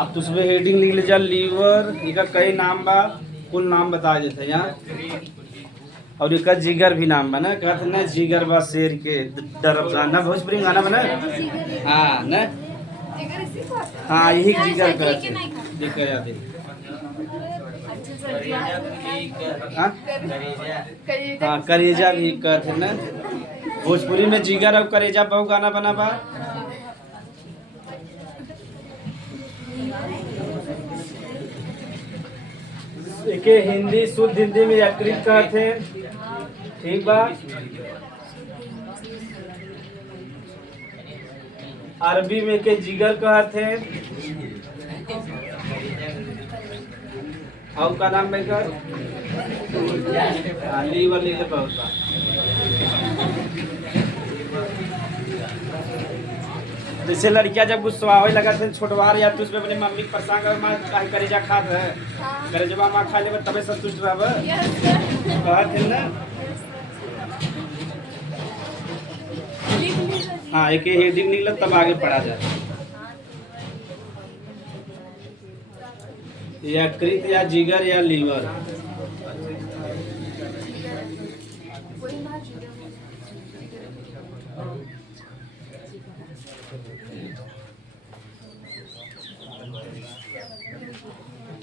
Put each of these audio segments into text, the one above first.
आप तो उसमें हेडिंग लिख ले जा लीवर इका कई नाम बा कुल नाम बता देते यहाँ और इका जिगर भी नाम बा ना कहते ना जिगर बा शेर के डरब ना भोजपुरी में गाना बना हाँ ना हाँ यही जिगर कहते जिगर याद है हाँ करेजा भी कहते ना भोजपुरी में जिगर और करेजा बहु गाना बना बा एके हिंदी शुद्ध हिंदी में यकृत कहते हैं ठीक बा अरबी में के जिगर कहते हैं और का नाम है कर लीवर लिख पाऊंगा जैसे लड़कियां जब गुस्सा होए लगा थे छोटवार या तो उसमें अपनी मम्मी के परेशान कर मां काहे करेजा खात है करेजवा मां खा लेबे तबे संतुष्ट रहबे कहत है ना हाँ एक हेडिंग निकला तब आगे पढ़ा जाए यकृत या जिगर या लीवर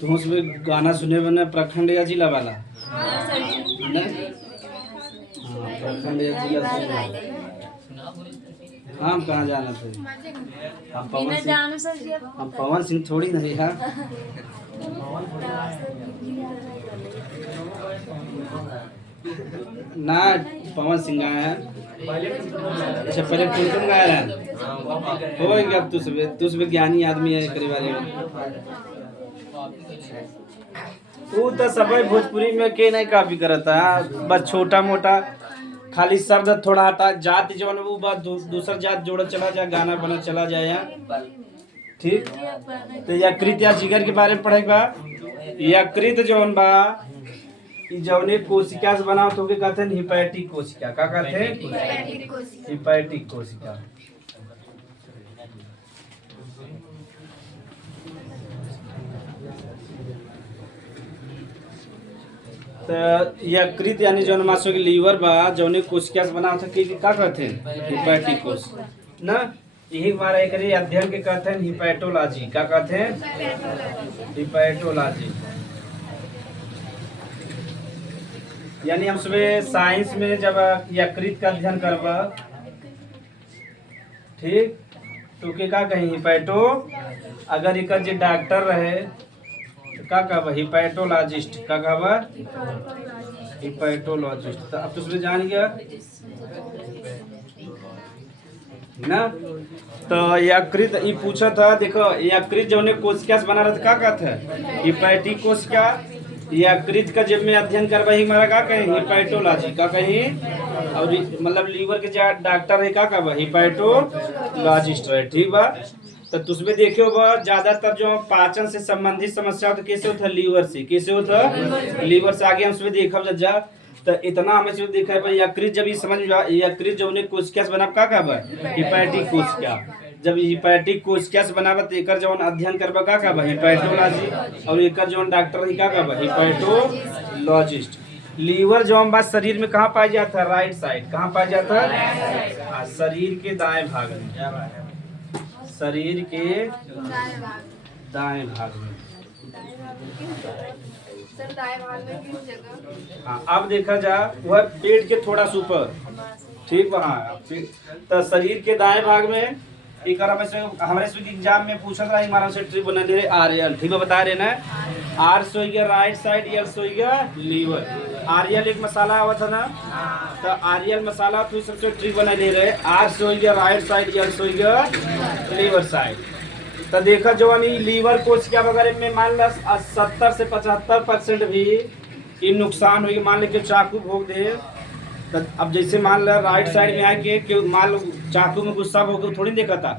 तुम उसमें गाना सुने बना प्रखंड या जिला वाला प्रखंड या जिला हम कहाँ जाना थे हम पवन सिंह थोड़ी नहीं है ना पवन सिंह गाया है अच्छा पहले टुनटुन गाया है होएंगे अब तुझ ज्ञानी आदमी है करीब वाले वो तो सब भोजपुरी में के नहीं काफी करता है बस छोटा मोटा खाली शब्द थोड़ा हटा जाति जो वो बात दूसरा जात जोड़ चला जाए गाना बना चला जाए यहाँ ठीक तो यकृत या जिगर के बारे में पढ़ेगा यकृत जौन बा जौने कोशिका से बना तो कहते हैं हिपैटिक कोशिका क्या कहते हैं हिपैटिक कोशिका तो यकृत यानी जौन मासो के लीवर बा जौने कोशिका से बना था कि क्या कहते हैं हिपैटिक कोश ना यही हमारा एक अध्ययन के कहते हैं हिपैटोलॉजी क्या कहते हैं हिपैटोलॉजी यानी हम सुबह साइंस में जब यकृत का अध्ययन करवा ठीक तो क्या कहें हिपैटो अगर एक जो डॉक्टर रहे तो क्या कहब हिपैटोलॉजिस्ट क्या कहब हिपैटोलॉजिस्ट तो अब तो उसमें जान गया ना तो यकृत ये पूछा था देखो यकृत जो कोशिका से बना रहा था क्या कहते हैं हिपैटिक कोशिका यकृत का जब में अध्ययन करवा ही हमारा क्या कहें हिपैटोलॉजी का कहीं और मतलब लीवर के जो डॉक्टर है क्या कहब हिपैटोलॉजिस्ट है ठीक बा तो उसमें देखियो बा ज्यादातर जो पाचन से संबंधित समस्या होता कैसे होता है लीवर से कैसे होता है लीवर से आगे हम उसमें देखा जा तो इतना हमें से देखा है यकृत जब ये समझ में यकृत जो उन्हें कोशिका से बना क्या कहब हिपैटिक कोशिका जब हिपैटिक कोशिका से बनावा तो एकर जवन अध्ययन करबा का कहब हिपैटोलॉजी और एकर जवन डॉक्टर है का कहब हिपैटोलॉजिस्ट लीवर जवन बात शरीर में कहाँ पाया जाता है राइट साइड कहाँ पाया जाता है शरीर के दाएं भाग में शरीर के दाएं भाग में हाँ अब देखा जा वह पेट के थोड़ा ऊपर ठीक वहाँ तो शरीर के दाएं भाग में एक हमारे एग्जाम में पूछा था हमारा से ट्रिप बना दे रहे आर एल ठीक है बता रहे ना आर सो गया राइट साइड एल सो गया लीवर आर्यल एक मसाला आवा था ना तो आर्यल मसाला तो सबसे ट्रिक बना दे रहे आर सो गया राइट साइड एल सो गया लीवर साइड तो देखा जो लीवर कोशिका वगैरह में मान लो 70 से 75% भी ये नुकसान हुई मान लो चाकू भोग दे तो अब जैसे मान लो राइट साइड में आके कि मान लो चाकू में गुस्सा भोग थोड़ी देखा था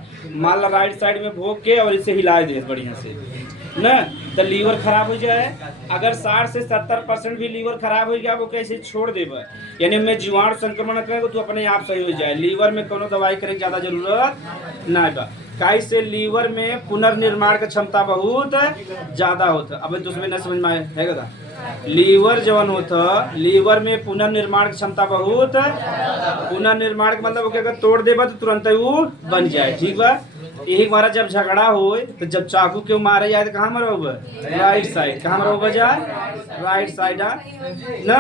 मान लो राइट साइड में भोग के और इसे हिला दे बढ़िया से ना तो लीवर खराब हो जाए अगर 60 से 70% भी लीवर खराब हो गया वो कैसे छोड़ देगा यानी में जीवाणु संक्रमण करेगा तो अपने आप सही हो जाए लीवर में कोनो दवाई करे की ज़्यादा जरूरत ना बा काई से लीवर में पुनर्निर्माण की क्षमता बहुत ज्यादा होता। अब तो उसमें न समझ में आए है का लीवर जवन होता, लीवर में पुनर्निर्माण की क्षमता बहुत, पुनर्निर्माण का मतलब अगर तोड़ देबा तो तुरंत वो बन जाए। ठीक बा। यही हमारा जब झगड़ा हो तो जब चाकू क्यों मारे जाए तो कहाँ मरोब? Right side. कहाँ मरोब जा? राइट साइड ना।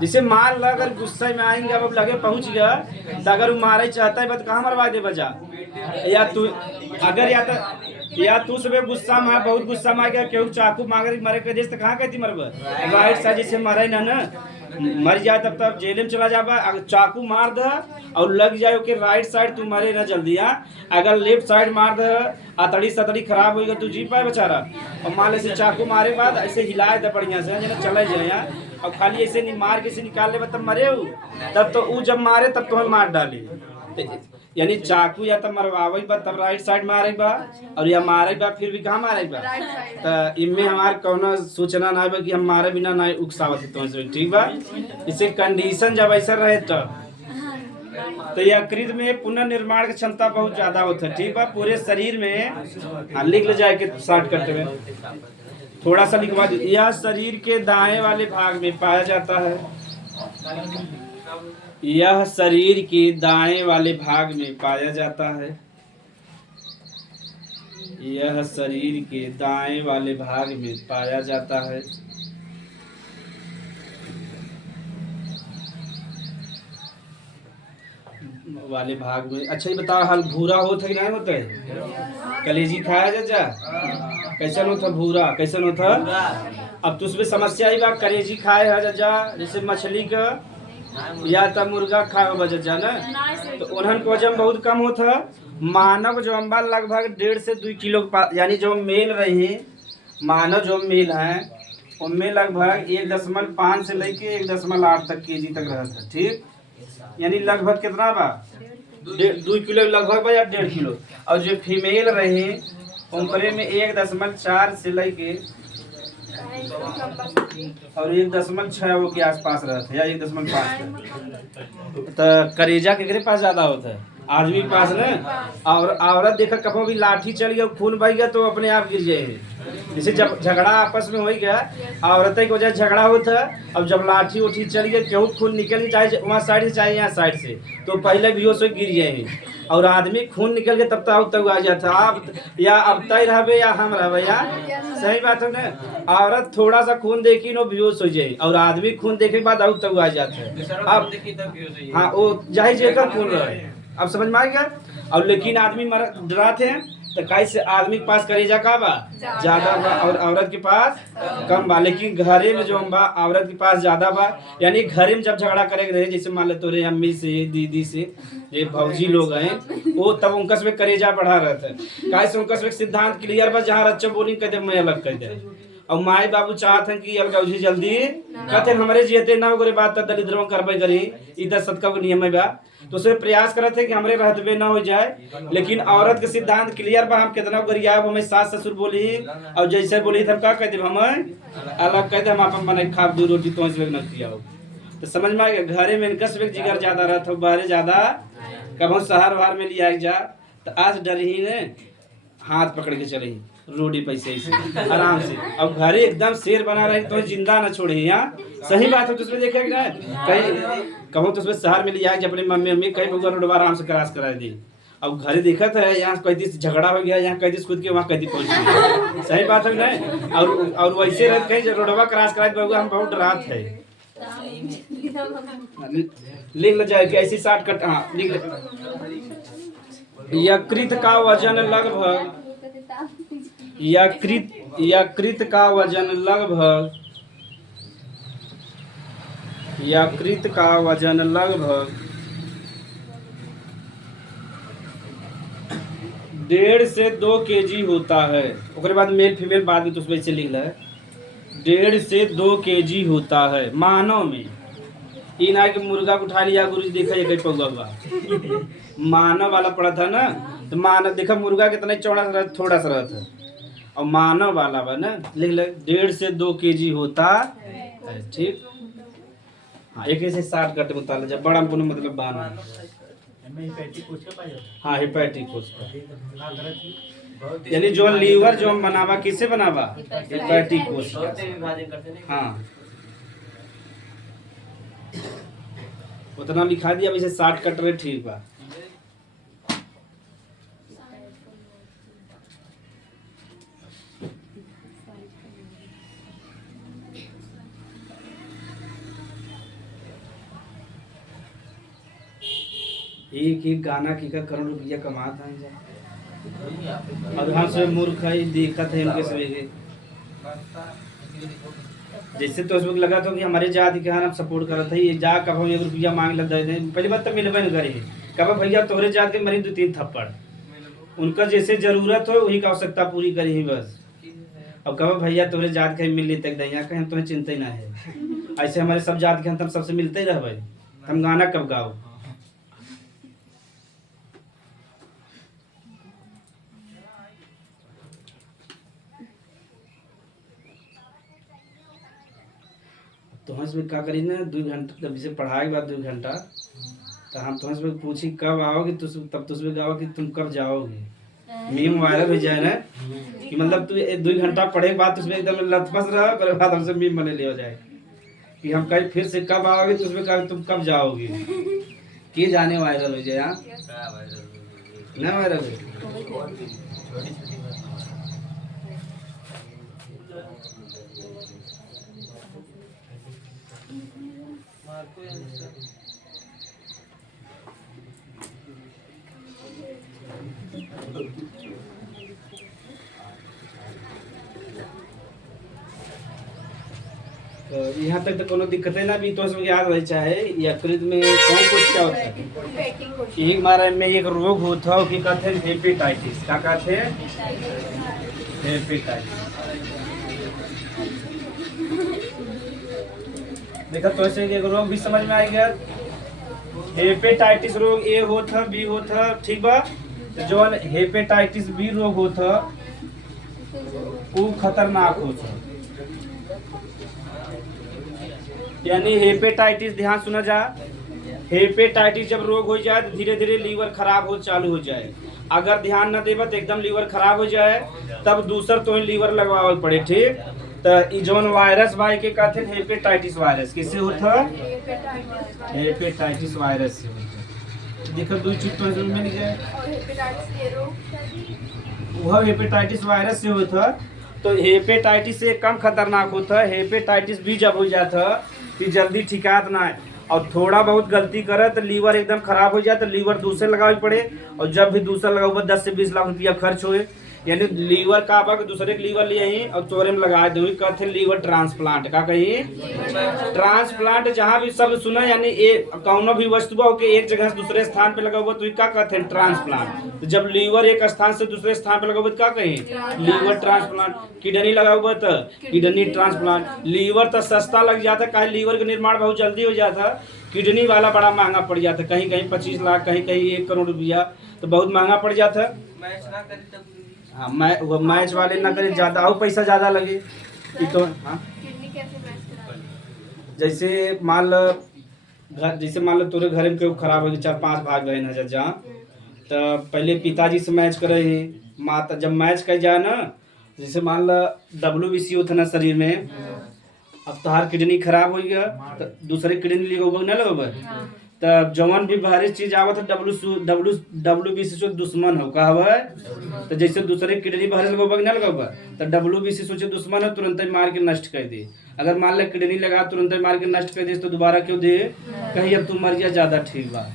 जैसे मान ला अगर गुस्से में आएंगे अब लगे पहुंच गया तो अगर वो मारे चाहता है तो कहाँ मरवा दे बजा? या तू अगर या तू सुबह गुस्सा में बहुत गुस्सा में गया क्यों चाकू मांगे मरे के देश तो कहाँ कहती मरब? राइट साइड जैसे मरे ना मर जाए तब तब जेल में चला जाबा। अगर चाकू मार दे और लग जाए ओके राइट साइड तू मरे ना जल्दी। अगर लेफ्ट साइड मार दे अतड़ी सतड़ी खराब होगा तू जी पाए बेचारा। और मान ले चाकू मारे बाद ऐसे हिलाए दे बढ़िया से जना चले जाए और खाली ऐसे नहीं मार के निकाल ले तब मरे हो। तब तो वो जब मारे तब तो हम मार डाले। यानी चाकू या तो मरवावे बा तब राइट साइड मारे बा और या मारे बा फिर भी कहाँ मारे बा। तो इनमें हमार कौनो सूचना ना बा कि हम मारे बिना ना उकसावत तो से। ठीक बा। इसे कंडीशन जब ऐसा रहे तो यकृत में पुनर्निर्माण की क्षमता बहुत ज्यादा होता है। ठीक बा। पूरे शरीर में लिख ले जाए के शॉर्टकट में थोड़ा सा लिखवा दी। यह शरीर के दाएं वाले भाग में पाया जाता है। यह शरीर के दाएं वाले भाग में पाया जाता है। यह शरीर के दाएं वाले भाग में पाया जाता है। वाले भाग में। अच्छा ये बताओ हाल भूरा होता है कि नहीं होता है? कलेजी खाया जा कैसन होता भूरा? कैसन होता? अब तो उसमें समस्या ही बा कलेजी खाए है जा जैसे मछली का या तो मुर्गा खाए बजट जाना तो उन्हन का वजन बहुत कम होता। मानव जो अम्बा लगभग 1.5 से 2 किलो यानी जो मेल रही मानव जो मेल है उनमें लगभग 1.5 से लेके 1.8 तक केजी तक रहता है। ठीक यानी लगभग कितना बा 2 किलो लगभग बा या 1.5 किलो। और जो फीमेल रहे उनके में 1.4 से लेके और 1.6 के आसपास रहते या 1.5। तो करेजा के पास ज्यादा होता है आदमी के पास ना। और औरत देखा कभी भी लाठी चल गया खून बह गया तो अपने आप गिर जाए। जैसे जब झगड़ा आपस में हो गया औरत की वजह झगड़ा होता है। अब जब लाठी उठी चल गया केहू खून निकल गया चाहे वहाँ साइड से चाहे यहाँ साइड से तो पहले भी हो गिर जाए। और आदमी खून निकल गया तब तक आ जाता आप या अब तय रहे या हम रहे या सही बात है ना। औरत थोड़ा सा खून देखी नो बेहोश हो जाए और आदमी खून देखे के बाद अब तक आ जाता है। अब हाँ वो जाहिर जेकर खून रहे अब समझ में आ गया। और लेकिन आदमी डराते हैं तो कैसे आदमी के पास करेजा का बा ज्यादा बा और औरत के पास कम बा। लेकिन घरे में जो बा औरत के पास ज्यादा बा। यानी घरे में जब झगड़ा करे रहे जैसे मान ले तोरे अम्मी से दीदी से ये भौजी लोग हैं वो तब उनका में करेजा बढ़ा रहता है। कैसे उनका में सिद्धांत क्लियर बा जहाँ रच्चा बोली कहते मैं अलग कर दे। और माए बाबू चाहते हैं कि अलग जल्दी कहते हमारे जियते ना गोरे बात दलिद्रों करबे करी इधर सदका को नियम है बा। तो उसे प्रयास करते कि हमारे रहते ना हो जाए। लेकिन औरत के सिद्धांत क्लियर बा हम कितना गरिया हमें सास ससुर बोली और जैसे बोली तब का कहते हम अलग कहते हम अपन बने खा 2 रोटी तो न किया। तो समझ में आ गया घरे में इनका से जिगर ज्यादा रहता बाहर ज्यादा कब शहर वहार में लिया जा तो आज डर ही ने हाथ पकड़ के चले रोटी पैसे से आराम से। अब घरे एकदम शेर बना रहे तो जिंदा न छोड़े यहाँ सही बात है। तो उसमें देखे ना कहीं कहूँ तो उसमें शहर में लिया अपने मम्मी कहीं बगल रोडवा आराम से क्रॉस करा दी। अब घरे देखा था यहाँ कैदी झगड़ा हो गया यहाँ कैदी खुद के वहाँ कैदी पहुंच गया सही बात है ना। और वैसे रह कहीं रोडवा क्रॉस करा दी हम बहुत डरात है। लिख ले जाए कि ऐसी शॉर्टकट हाँ लिख ले। यकृत का वजन लगभग यकृत का वजन लगभग 1.5 से 2 केजी होता है। उसके बाद मेल फीमेल बाद में तो उसमें से लिख ले 1.5 से 2 केजी होता है मानव में। इन आए कि मुर्गा को उठा लिया गुरु जी देखा ये कहीं पौगा हुआ मानव वाला पड़ा था ना। तो मानव देखा मुर्गा कितना चौड़ा सा थोड़ा सा रहता है और मानव वाला बा ना लिख ले 1.5 से 2 केजी होता है। ठीक हाँ एक ऐसे 60 घंटे मुताबिक जब बड़ा मतलब बाना हाँ हेपेटिक कोशिका, यानी जो लीवर जो हम बनावा किससे बनावा, हेपेटिक कोशिका। हाँ उतना लिखा दिया, वैसे 60 कट रहे ठीक बा। एक गाना की का करोड़ रुपया कमाता है और हाँ से मूर्ख है दिक्कत है उनके सवेरे। जैसे तो उसमें लगा था कि हमारे जाति के हम सपोर्ट कर रहे थे, ये जा कब हम 1 रुपया मांग लग गए, पहली बात तो मिलबे नहीं करे, कब भैया तोहरे जात के मरी 2-3 थप्पड़, उनका जैसे जरूरत हो वही का आवश्यकता पूरी करी ही बस। अब कब भैया तोहरे जात के मिल लेते दैया कहीं तुम्हें चिंता ही ना है, ऐसे हमारे सब जात के हम सबसे मिलते ही रह भाई, हम गाना कब गाओ। तो हम इसमें क्या करी ना 2 घंटा, जब इसे पढ़ाई के बाद 2 घंटा तो हम तुम इसमें पूछी कब आओगे, तब तो उसमें गाओ कि तुम कब जाओगे, मीम वायरल हो जाए ना कि मतलब तू 2 घंटा पढ़े के बाद उसमें एकदम लथपथ रहा, फिर बाद हमसे मीम बने ले हो जाए कि हम कहीं फिर से कब आओगे, तो उसमें कहा तुम कब जाओगे, कि जाने वायरल हो जाए। हाँ ना वायरल हो तो यहाँ तक तो कोनो दिक्कत है ना, भी तो उसमें याद रह चाहे यकृत में कौन कुछ क्या होता है, एक बार में एक रोग होता है कि कहते हैं हेपेटाइटिस, क्या कहते हैं हेपेटाइटिस। देखा तो ऐसे एक रोग भी समझ में आ गया, हेपेटाइटिस रोग ए होता बी होता ठीक बा, तो जो हेपेटाइटिस बी रोग होता वो खतरनाक होता, यानी हेपेटाइटिस ध्यान सुना जा, हेपेटाइटिस जब रोग हो जाए तो धीरे धीरे लीवर खराब हो चालू हो जाए, अगर ध्यान न देबा तो एकदम लीवर खराब हो जाए, तब दूसर तो लीवर लगवावे पड़े ठीक। तो जोन वायरस भाई के कहते हैं हेपेटाइटिस वायरस, किससे होता हेपेटाइटिस वायरस से होता। देखो 2 चीज तो मिल गए, वह हेपेटाइटिस वायरस से होता, तो हेपेटाइटिस से कम खतरनाक होता है। हेपेटाइटिस भी जब हो जाता कि जल्दी ठिकात ना है और थोड़ा बहुत गलती करे तो लीवर एकदम खराब हो जाए, तो लीवर दूसरे लगावे पड़े, और जब भी दूसरा लगाओ 10 से 20 लाख रुपया खर्च होए, यानी लीवर का बा दूसरे के लीवर लिए ही और तोरे में लगा दे, कहते लीवर ट्रांसप्लांट, का कही ट्रांसप्लांट। जहाँ भी शब्द सुना यानी एक कौनो भी वस्तु हो के एक जगह से दूसरे स्थान पे लगा हुआ तो क्या कहते हैं ट्रांसप्लांट। तो जब लीवर एक स्थान से दूसरे स्थान पे लगा हुआ तो क्या कहें लीवर ट्रांसप्लांट। किडनी लगा हुआ तो किडनी ट्रांसप्लांट। लीवर तो सस्ता लग जाता, कहीं लीवर का निर्माण बहुत जल्दी हो जाता, किडनी वाला बड़ा महंगा पड़ जाता, कहीं कहीं 25 लाख, कहीं कहीं 1 करोड़ रुपया, तो बहुत महंगा पड़ जाता। हाँ मैच वाले ना करे ज्यादा और पैसा ज्यादा लगे तो। हाँ जैसे मान लो घर, जैसे मान लो तोरे घर में खराब हो गया, 4-5 भाग बहन है जहाँ, तो पहले पिताजी से मैच करे ही, माता जब मैच कर जाए ना, जैसे मान लो WBC होता ना शरीर में, अब तोहार किडनी खराब हो गया तो दूसरे किडनी लगोगे ना लगोगे, तब जवन भी बाहरी चीज आवत है WBC से दुश्मन हो का है। तो जैसे दूसरे किडनी बाहर लगोगे ना लगोगे तो WBC सोचे दुश्मन है, तुरंत ही मार के नष्ट कर दे। अगर मान ले किडनी लगा तुरंत ही मार के नष्ट कर दे तो दोबारा क्यों दे, कहीं अब तुम मर गया ज्यादा ठीक बा,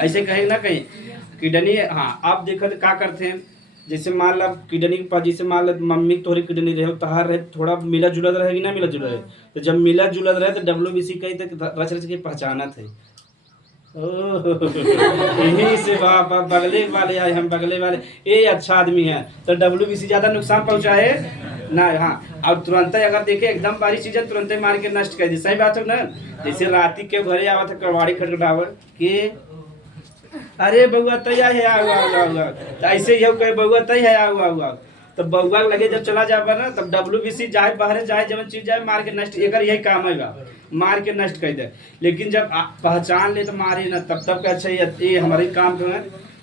ऐसे कहीं ना कहीं किडनी। हाँ आप देखो तो क्या करते हैं, जैसे मान लो किडनी के पास, जैसे मान लो मम्मी तोहरी किडनी रहे तहार रहे, थोड़ा मिला जुलत रहेगी ना, मिला जुलत रहे, तो जब मिला जुलत रहे तो WBC कहीं तक रच रच के पहचानत है। यही से बगले वाले आए, हम बगले वाले ये अच्छा आदमी है, तो WBC ज्यादा नुकसान पहुंचाए ना। हाँ अब तुरंत अगर देखे एकदम बारी चीज तुरंत मार के नष्ट कर दी, सही बात है ना। जैसे राती के घरे आवा था कड़वाड़ी खटखटावर के, अरे बउआ तैया है आऊ, ऐसे ही कहे बउआ तैया है आऊ, तो बउआ लगे जब चला जाबा ना तब WBC जाए बाहर जाए जब चीज जाए मार के नष्ट एकर यही काम हैगा, मार के नष्ट कर दे। लेकिन जब पहचान ले तो मारे ना तब तब अच्छा ये हमारे काम है।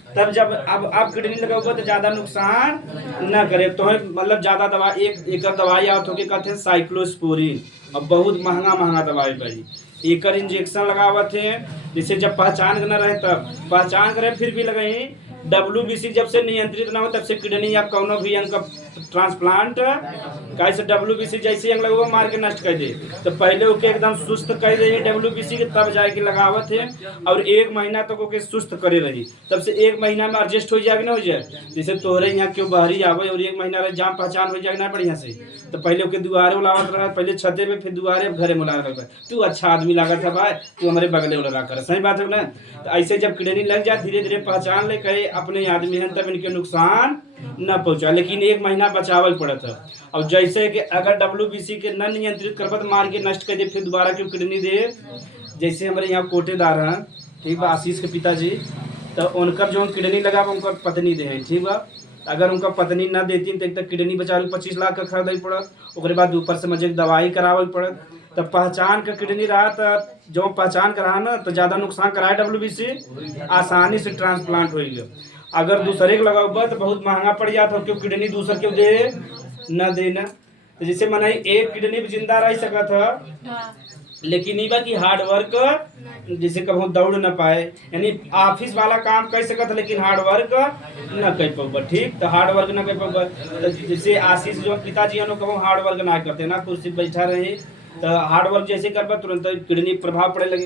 तब जब अब आप किडनी लगाओगे तो ज्यादा नुकसान ना करे तो मतलब ज्यादा दवा एक दवाई आवत होके कहते हैं साइक्लोस्पोरिन, अब बहुत महंगा दवाई भाई एकर इंजेक्शन लगावत है। जैसे जब पहचान न रहे तब पहचान करे फिर भी लगाई। WBC जब से नियंत्रित ना हो तब से किडनी या कौनो भी अंग का ट्रांसप्लांट कैसे WBC जैसे अंग लगो मार के नष्ट कर दे। तो पहले ओके एकदम सुस्त कर दे WBC के तब जाके लगावत है और 1 महीना तक ओके सुस्त करे रही, तब से 1 महीना में एडजस्ट हो जाए ना हो जाए। जैसे तोहरे यहाँ क्यों बाहरी आवे और 1 महीना रहे जाम पहचान हो जाए ना बढ़िया से। तो पहले ओके दुआरे उलावत रहा, पहले छते पे फिर दुआरे घरे मुला रहा, तू अच्छा आदमी लागत है भाई, तू हमारे बगले उला कर, सही बात है ना। तो ऐसे जब किडनी लग जाए धीरे धीरे पहचान ले कहे अपने आदमी हैं तब इनके नुकसान न पहुंचा, लेकिन 1 महीना बचावल पड़त है। और जैसे कि अगर WBC के न नियंत्रित करबत मार के नष्ट कर दे फिर दोबारा क्यों किडनी दे। जैसे हमारे यहाँ कोटेदार हैं ठीक बा आशीष के पिताजी, तो उनकर जो किडनी लगा उनकर पत्नी दे हैं ठीक बा। अगर उनका पत्नी न देती तो एक तक किडनी बेचारू 25 लाख का खरीद पड़त, उसके बाद ऊपर से मुझे दवाई करावल पड़त। तब पहचान का किडनी रहा तो जो पहचान करा ना तो ज़्यादा नुकसान कराए WBC आसानी से ट्रांसप्लांट हो गया। अगर दूसरे के लगाओ तो बहुत महंगा पड़ जाता क्यों किडनी दूसर क्यों दे न देना। तो जैसे मनाई एक किडनी भी जिंदा रह सका था लेकिन ये कि हार्ड वर्क जैसे कभी दौड़ न पाए, यानी ऑफिस वाला काम कर सकत लेकिन हार्ड वर्क न कर पाबा ठीक। तो हार्ड वर्क न कर पाबा तो जैसे आशीष जो पिताजी कभी हार्ड वर्क ना करते ना कुर्सी बैठा रहे तो हार्ड वर्क जैसे करबा तुरंत किडनी प्रभाव पड़े लगे।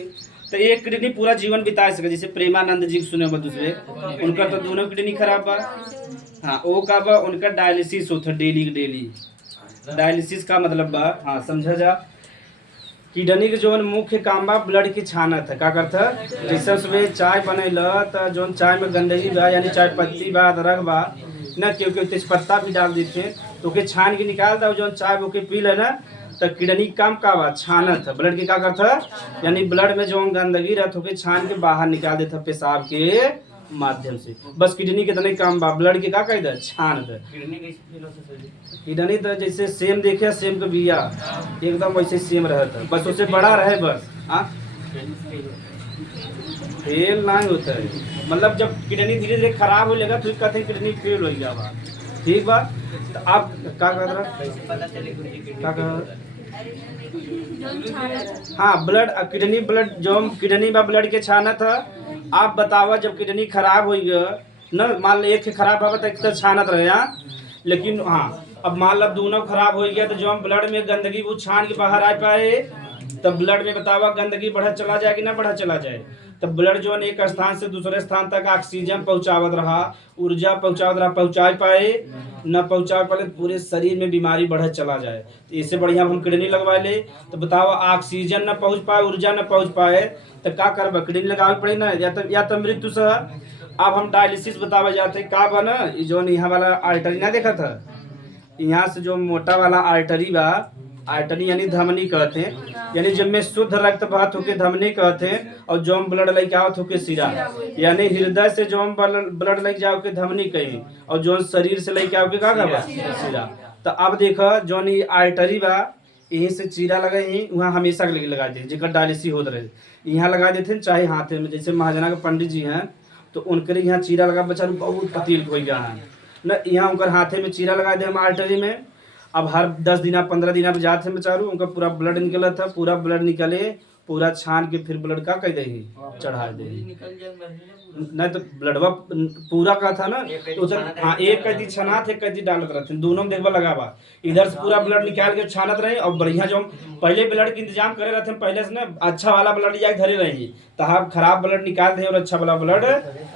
तो एक किडनी पूरा जीवन बिता सके। जैसे प्रेमानंद जी सुने बा दूसरे उनका तो दोनों किडनी खराब बा, हाँ वो का बा उनका डायलिसिस होता डेली डायलिसिस का मतलब बा हाँ समझा जा किडनी के जो मुख्य काम बा ब्लड की छानत है का करता। जैसे सुबह चाय बनैला तो जो चाय में गंदगी बा यानी चाय पत्ती बा अदरक बा ना क्योंकि तेजपत्ता भी डाल देते तो ओके छान के निकाल दो जो चाय वो के पी ले ना तो किडनी काम का बा छानत है ब्लड के का करता यानी ब्लड में जो गंदगी रहता है छान के बाहर निकाल देता पेशाब के माध्यम से। बस किडनी के तने काम बा ब्लड के का कह दे छान दे। किडनी तो जैसे सेम देखे सेम का बिया एकदम वैसे सेम रहता है बस उससे बड़ा रहे बस हाँ फेल नहीं होता है। मतलब जब किडनी धीरे धीरे खराब हो लेगा तो कहते हैं किडनी फेल हो गया ठीक बा। तो आप क्या कर रहा हाँ ब्लड किडनी ब्लड जो किडनी बा ब्लड के छाना था। आप बतावा जब किडनी खराब हो गया न मान लो एक खराब हुआ तो छानत रहे यहाँ लेकिन हाँ अब मान लो दोनों खराब हो गया तो जो हम ब्लड में गंदगी वो छान के बाहर आ पाए तब ब्लड में बतावा गंदगी बढ़ा चला जाए कि ना बढ़ा चला जाए। तब ब्लड जो है एक स्थान से दूसरे स्थान तक ऑक्सीजन पहुंचावत रहा ऊर्जा पहुंचावत रहा पहुंचा पाए न पहुंचा पाए पूरे शरीर में बीमारी बढ़त चला जाए। तो इससे बढ़िया हम किडनी लगवा ले तो बताओ ऑक्सीजन न पहुंच पाए ऊर्जा न पहुंच पाए तो क्या करबा किडनी लगावे पड़ी ना या तो मृत्यु से। अब हम डायलिसिस बतावा जाते का बा ना जो यहाँ वाला आर्टरी ना देखा था यहाँ से जो मोटा वाला आर्टरी बा आर्टरी यानी धमनी कहते हैं यानी जब में शुद्ध रक्त बहत होके धमनी कहते हैं और जो ब्लड लग आवत होके सिरा यानी हृदय से जो ब्लड लग जाओ के धमनी कहीं और जो शरीर से लेके आओ के का बा सिरा। तो अब देखो जो आर्टरी बा यहीं से चीरा लगा यहीं वहाँ हमेशा के लिए लगा दे जेकर डायलिसिस होत रहे यहाँ लगा देते चाहे हाथे में। जैसे महाजना के पंडित जी हैं तो उनके यहाँ चीरा लगा बेचारे बहुत पतील हो गया है न यहाँ उनकर हाथे में चीरा लगा दे हम आर्टरी में। अब हर 10 दिन 15 दिन जाते हैं बेचारू उनका पूरा ब्लड निकला था पूरा ब्लड निकले पूरा छान के फिर ब्लड का कह दे चढ़ा दे नहीं तो ब्लडवा पूरा का था ना तो हाँ एक कैदी छनात एक कैदी डालत रहते दोनों में देखबा लगावा इधर से पूरा ब्लड निकाल के छानत रहे और बढ़िया जो पहले ब्लड के इंतजाम करे रहते पहले से ना अच्छा वाला ब्लड जाके धरे रही तो हम खराब ब्लड निकाल दे और अच्छा वाला ब्लड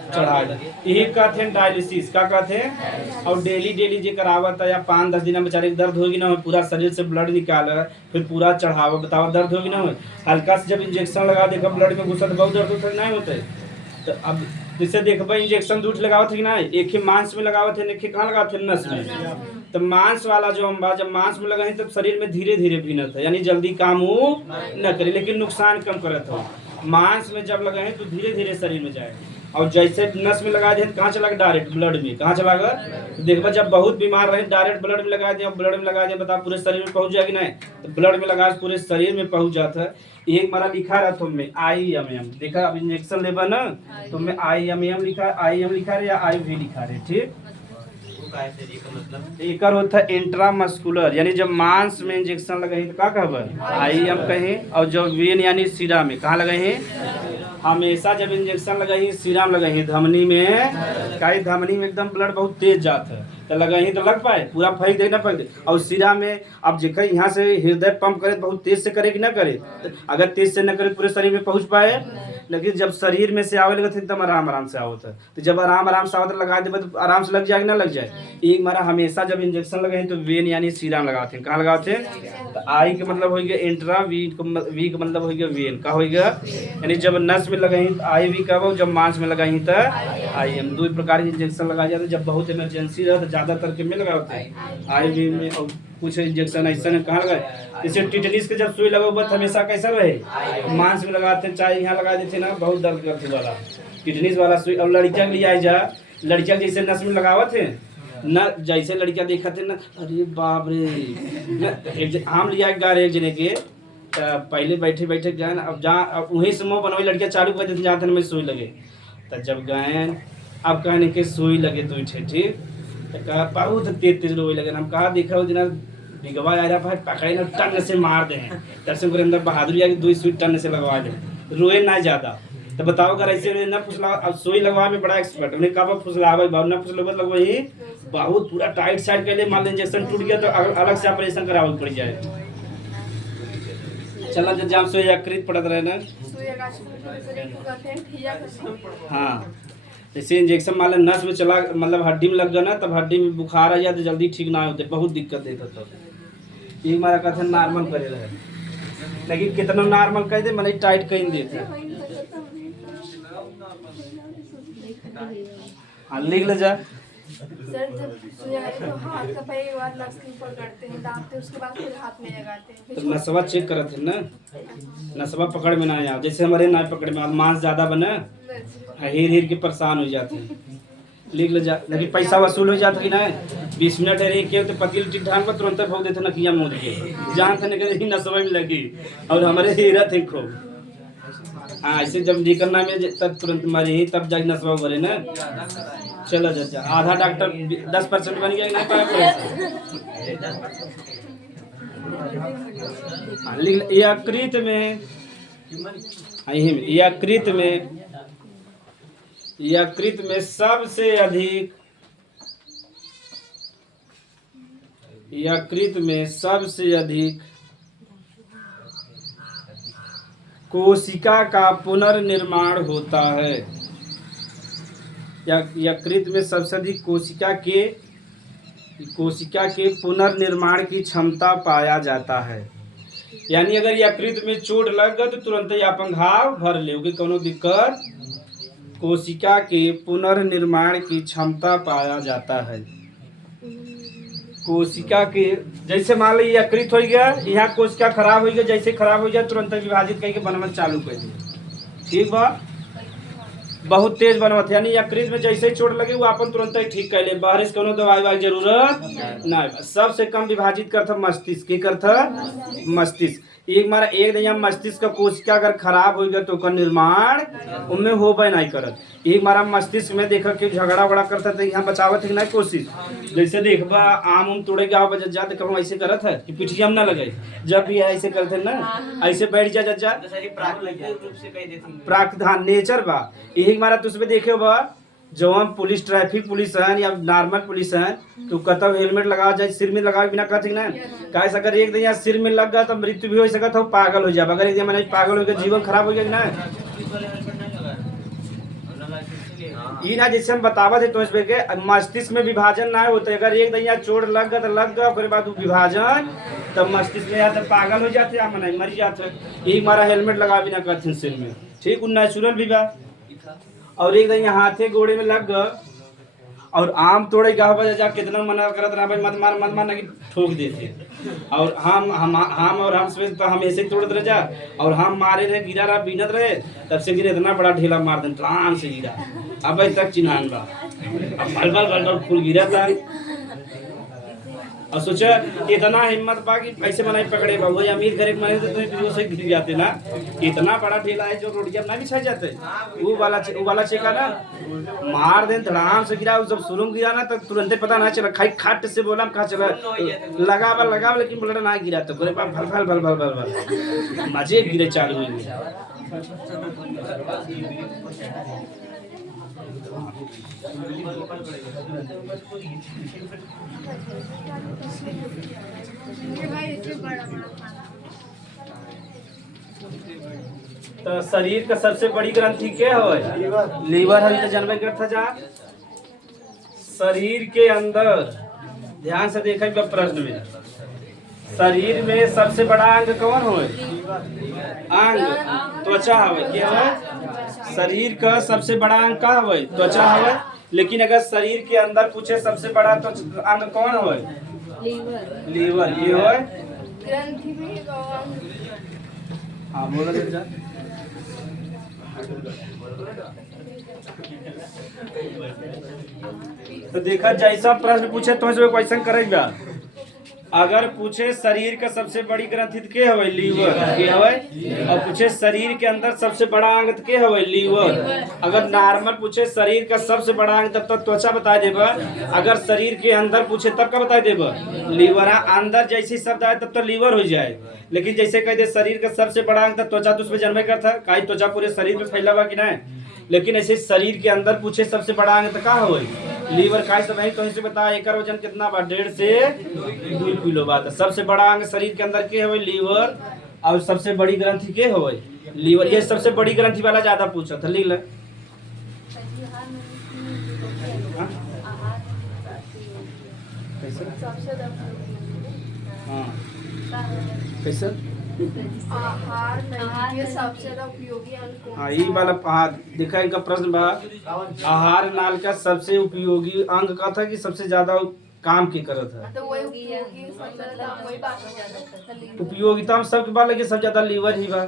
चढ़ा दे यही कहते हैं डायलिसिस का कहते हैं। और डेली जो करावत है या 5-10 दिन बेचारे दर्द होगी ना पूरा शरीर से ब्लड निकाल फिर पूरा चढ़ावा बताओ दर्द होगी ना हल्का से जब इंजेक्शन लगा देखा ब्लड में घुसा तो बहुत दर्द होता नहीं होता है। तो अब जैसे देखबा इंजेक्शन दूठ लगावत है ना एक ही मांस में लगावत है एक ही कहाँ लगावत है नस में। तो मांस वाला जो हम जब मांस में लगाए तब शरीर में धीरे धीरे भिनत है यानी जल्दी काम वो न करे लेकिन नुकसान कम करत हो। मांस में जब लगाए तो धीरे धीरे शरीर में जाए और जैसे नस में लगा दे कहाँ चला गया? डायरेक्ट ब्लड में। कहाँ चला गया? तो देखो जब बहुत बीमार रहे डायरेक्ट ब्लड में लगा दिया, ब्लड में लगा दिया, बता पूरे शरीर में पहुंच जाएगी नहीं? तो ब्लड में लगा पूरे शरीर में पहुंच जाता है। एक हमारा लिखा रहा तुम्हें IMM, देखा अब इंजेक्शन लेबा ना तो मैं IMM लिखा, IM लिखा रहे या IV लिखा रहे, ठीक। एक होता है इंट्रामस्कुलर, यानी जब मांस में इंजेक्शन लगे तो क्या कहब? IM कहें। और जब वेन यानी सीरा में कहाँ लगे हैं? हमेशा जब इंजेक्शन लगे ही सीरा में लगे ही, धमनी में, कहीं धमनी में एकदम ब्लड बहुत तेज जाता है तो लगे ही तो लग पाए, पूरा फेंक दे ना फेंक दे। और सीरा में अब जेकर यहाँ से हृदय पंप करे बहुत तेज से करे कि ना करे, अगर तेज से न करे पूरे शरीर में पहुँच पाए, लेकिन जब शरीर में से आवे लगे तो एकदम आराम आराम से आवत है। तो जब आराम आराम से आवत लगा देवे तो आराम से लग जाए ना लग जाए। एक मारा हमेशा जब इंजेक्शन लगे हैं तो वेन यानी सीरा में लगाते हैं। कहाँ लगाते हैं? तो आई का मतलब हो गया इंट्रा, वी का मतलब हो गया वेन। का हो गया? यानी जब नस में लगे तो IV कब, जब मांस में लगाई तो IM। दो प्रकार के इंजेक्शन लगाए जाते हैं। जब बहुत इमरजेंसी रहे तो ज़्यादातर के में लगाते हैं IV में, और कुछ इंजेक्शन ऐसा है कहाँ लगाए जैसे टिटनिस के जब सुई लगा बस हमेशा कैसा रहे मांस में लगाते हैं, चाहे यहाँ लगा देते ना बहुत दर्द करते वाला टिटनिस वाला सुई। और लड़कियाँ के लिए आई जा, लड़कियाँ जैसे नस में लगावत है न, जैसे लड़कियाँ देखा थे ना, अरे बाप रे। हम लिया गा रहे एक जने के पहले बैठे बैठे गए, अब जहाँ अब वहीं से मुँह बनवाई लड़कियाँ चालू कर देते जहाँ में सुई लगे। तो जब गए अब कहने के सुई लगे तो ठीक, तो कहा बहुत तेज तेज रोए लगे। हम कहा देखा वो दिन बिगवा आ रहा भाई पकड़े ना टन से मार दे, दर्शन के अंदर बहादुरी आके 2 सुई टन से लगवा दे, रोए ना ज़्यादा। तो बताओ अगर ऐसे ना फुसला, अब सुई लगवा में बड़ा एक्सपर्ट, उन्हें कहा फुसलावा ना फुसला लगवा ही बहुत पूरा टाइट साइड कर ले, मान लो इंजेक्शन टूट गया तो अलग से ऑपरेशन करावे पड़ जाए। चला जब जाम सुई यकृत पड़त रहे ना, हाँ जैसे इंजेक्शन मान लो नस में चला मतलब हड्डी में लग गया ना, तब हड्डी में बुखार आ जाए तो जल्दी ठीक ना होते, बहुत दिक्कत देता। तब ये हमारा कथन नॉर्मल करे रहे, लेकिन कितना नॉर्मल कह दे मैंने टाइट कहीं देते। हाँ लिख ले जा। सर जब सुई लगाते तो हाथ का पहले एक बार नस के ऊपर करते हैं, दाबते हैं, उसके बाद फिर हाथ में लगाते हैं। तो नसवा चेक करते हैं ना, नसवा पकड़ में ना आया, जैसे हमारे ना पकड़ में मांस ज्यादा बने हिर हिर के परेशान हो जाते हैं। लिख ले जा, लेकिन पैसा वसूल हो जाता कि ना 20 मिनट है के तो पतिल टिक ढान पर तुरंत भोग देते नकिया मोद के जान थे नहीं नसवा में लगी और हमारे हीरा थे खूब। हाँ ऐसे जब निकलना में तब तुरंत मरे ही तब जाके नसवा भरे ना। चलो चाचा आधा डॉक्टर 10% बन गया नहीं पाया। लिख यकृत में, यकृत में सबसे अधिक, यकृत में सबसे अधिक कोशिका का पुनर्निर्माण होता है। यकृत में सबसे अधिक कोशिका के पुनर्निर्माण की क्षमता पाया जाता है। यानी अगर यकृत में चोट लग गई तो तुरंत ही अपन घाव भर ले, कोनो दिक्कत। कोशिका के पुनर्निर्माण की क्षमता पाया जाता है। कोशिका के जैसे मान ली यकृत हो गया, यहाँ कोशिका खराब हो गया, जैसे खराब हो गया तुरंत विभाजित करके बनवत चालू कर दिया। ठीक बा, बहुत तेज बनवत, यानी यकृत में जैसे चोट लगे वो अपन तुरंत ही ठीक कर ले, बाहर से कोनो दवाई वाई जरूरत नहीं। सबसे कम विभाजित करता मस्तिष्क, के करता मस्तिष्क। एक मारा एक दिया मस्तिष्क का कोशिका अगर खराब हो गया तो का निर्माण उनमें हो नहीं करत। एक मारा मस्तिष्क में देखा कि झगड़ा वगड़ा करता तो यहाँ बचावत है ना कोशिश। जैसे देखबा आम उम तोड़े गाँव बजा जा तो कहूँ ऐसे करत है कि पिठिया में ना लगे, जब भी ऐसे करते ना ऐसे बैठ जा जा प्रावधान नेचर बा। यही मारा तो उसमें देखे बा जवान पुलिस ट्रैफिक पुलिस है या नॉर्मल पुलिस है तो कहता हेलमेट लगा जाए, सिर में लगा बिना कहते ना कहे अगर एक दिन सिर में लग गया तो मृत्यु भी हो सकता है, पागल हो जाए। अगर एक दिन मैंने पागल हो गया जीवन खराब हो गया ना ये ना जैसे हम बतावत है तो इस के मस्तिष्क में विभाजन ना होता है। अगर एक दिन चोट लग गया तो लग गया, फिर बाद विभाजन तब मस्तिष्क में या तो पागल हो जाते या मना मर जाते। एक मारा हेलमेट लगा बिना कहते सिर में, ठीक नेचुरल भी बा। और एक दिन हाथे गोड़े में लग गया और आम तोड़े गाँव बजा जा कितना मना करत रहा भाई मत मार मत मार नहीं ठोक देते। और हम और हम से तो हम ऐसे ही तोड़ते रह जा और हम मारे रहे गिरा रहा बीनत रहे, तब से गिरे इतना बड़ा ढेला मार दें ट्रांस से गिरा। अब तक चिन्हान बा। अब भल फूल गिरा था और सोचा इतना हिम्मत बा कि ऐसे बनाई पकड़े बा। वही अमीर गरीब मने तो फिर से गिर जाते ना। इतना बड़ा ठेला है जो रोटियां ना बिछा जाते। वो वाला चेका ना मार दे धड़ाम से गिरा। जब शुरू में गिरा ना तो तुरंत पता ना चला। खाई खाट से बोला कहाँ चला लगा लेकिन बोला ना गिरा तो बोले भल मजे गिरे चालू हुई। तो शरीर का सबसे बड़ी ग्रंथि क्या है? लीवर हम तो जानबे करता जा। शरीर के अंदर ध्यान से देखा प्रश्न में शरीर में सबसे बड़ा अंग कौन हो? अंग त्वचा है। क्या है? शरीर का सबसे बड़ा अंग का है? त्वचा है। लेकिन अगर शरीर के अंदर पूछे सबसे बड़ा तो अंग कौन हो? लीवर। ये हो ग्रंथि में हाँ बोलो जा। तो देखा जैसा प्रश्न पूछे तो क्वेश्चन करेगा। अगर पूछे शरीर का सबसे बड़ी ग्रंथि के हवे? लीवर के हवे। और पूछे शरीर के अंदर सबसे बड़ा अंग के हवे? लीवर। अगर नॉर्मल पूछे शरीर का सबसे बड़ा अंग तब तक त्वचा बता देबा। अगर शरीर के अंदर पूछे तब का बता देबा? लीवर। अंदर जैसे शब्द आए तब तो लीवर हो जाए। लेकिन जैसे कह दे शरीर का सबसे बड़ा अंग तब त्वचा तो उसमें जन्मे करता। काई त्वचा पूरे शरीर में फैला हुआ कि नहीं। लेकिन ऐसे शरीर के अंदर पूछे सबसे बड़ा अंग तो का हो? लीवर। का सब है कहीं से बता एक वजन कितना बा? 1.5 से 2 किलो बात। सबसे बड़ा अंग शरीर के अंदर के है? लीवर। और सबसे बड़ी ग्रंथि के है? लीवर। ये सबसे बड़ी ग्रंथि वाला ज्यादा पूछा था। लिख ले। कैसे? आहार के सबसे ज्यादा उपयोगी अंग कौन सा? हाँ ये वाला देखा इनका प्रश्न बा। आहार नाल का सबसे उपयोगी अंग का था कि सबसे ज्यादा काम की करत है? तो वही उपयोगी सबसे ज्यादा वही बात हो जाता। उपयोगिता हम सबके बात लगे सबसे ज्यादा लीवर ही बा।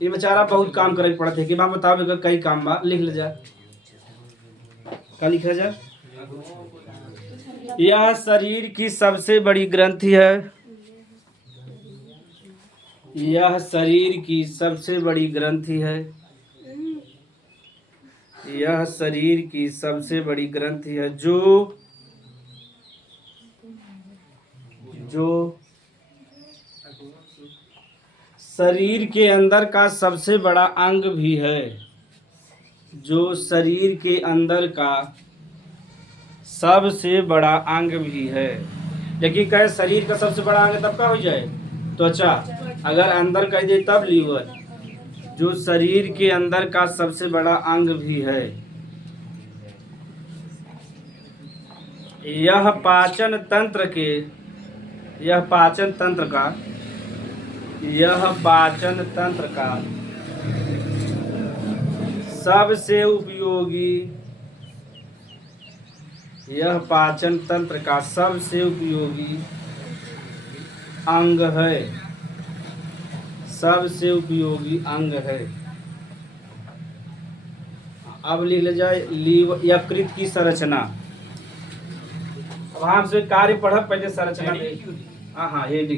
ये बेचारा बहुत काम करे पड़ते है कि बा बताओ कई काम बा। लिख ले जा। क्या लिखा जा? यह शरीर की सबसे बड़ी ग्रंथि है। यह शरीर की सबसे बड़ी ग्रंथि है। यह शरीर की सबसे बड़ी ग्रंथि है जो शरीर के अंदर का सबसे बड़ा अंग भी है। जो शरीर के अंदर का सबसे बड़ा अंग भी है। लेकिन कहे शरीर का सबसे बड़ा अंग तब का हो जाए? त्वचा। अगर अंदर कह दे तब लीवर। जो शरीर के अंदर का सबसे बड़ा अंग भी है। यह पाचन तंत्र का सबसे उपयोगी अंग है। सबसे उपयोगी अंग है। अब लिख ले जाए लीवर। यकृत की संरचना। वहां से कार्य पढ़ पहले संरचना। हाँ ये डी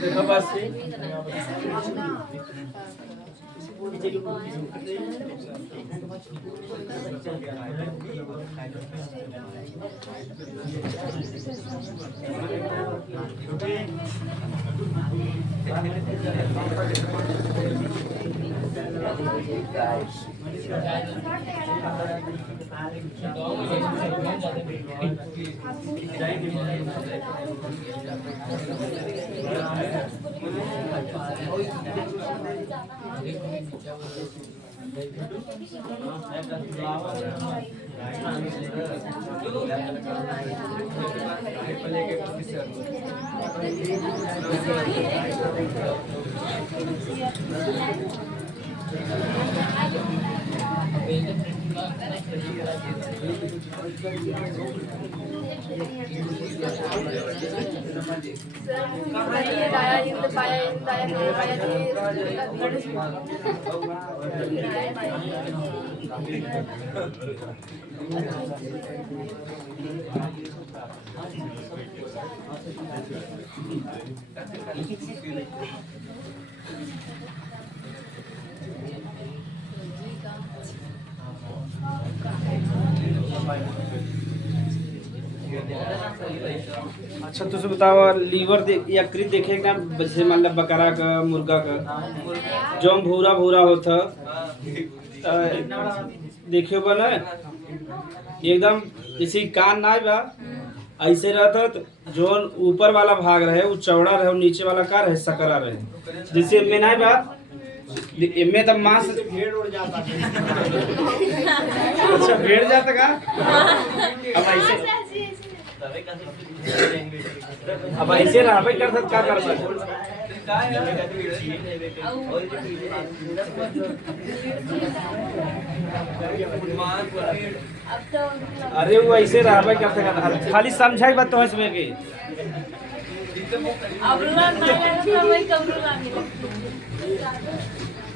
देखो बस अच्छा तुझे बताओ लीवर यकृत देखे ना जैसे मतलब बकरा का मुर्गा का जो भूरा भूरा होता देखियो बा ना एकदम जैसे कान ना बा ऐसे रहता तो जो ऊपर वाला भाग रहे वो चौड़ा रहे, नीचे वाला का रहे सकरा रहे। जैसे में ना बा इनमें तब मांस भेड़ उड़ जाता अच्छा भेड़ जाता का अब ऐसे रहबे कर सकत का कर सकत अरे वो ऐसे रहबे कर सकत खाली समझाई बात तो इसमें के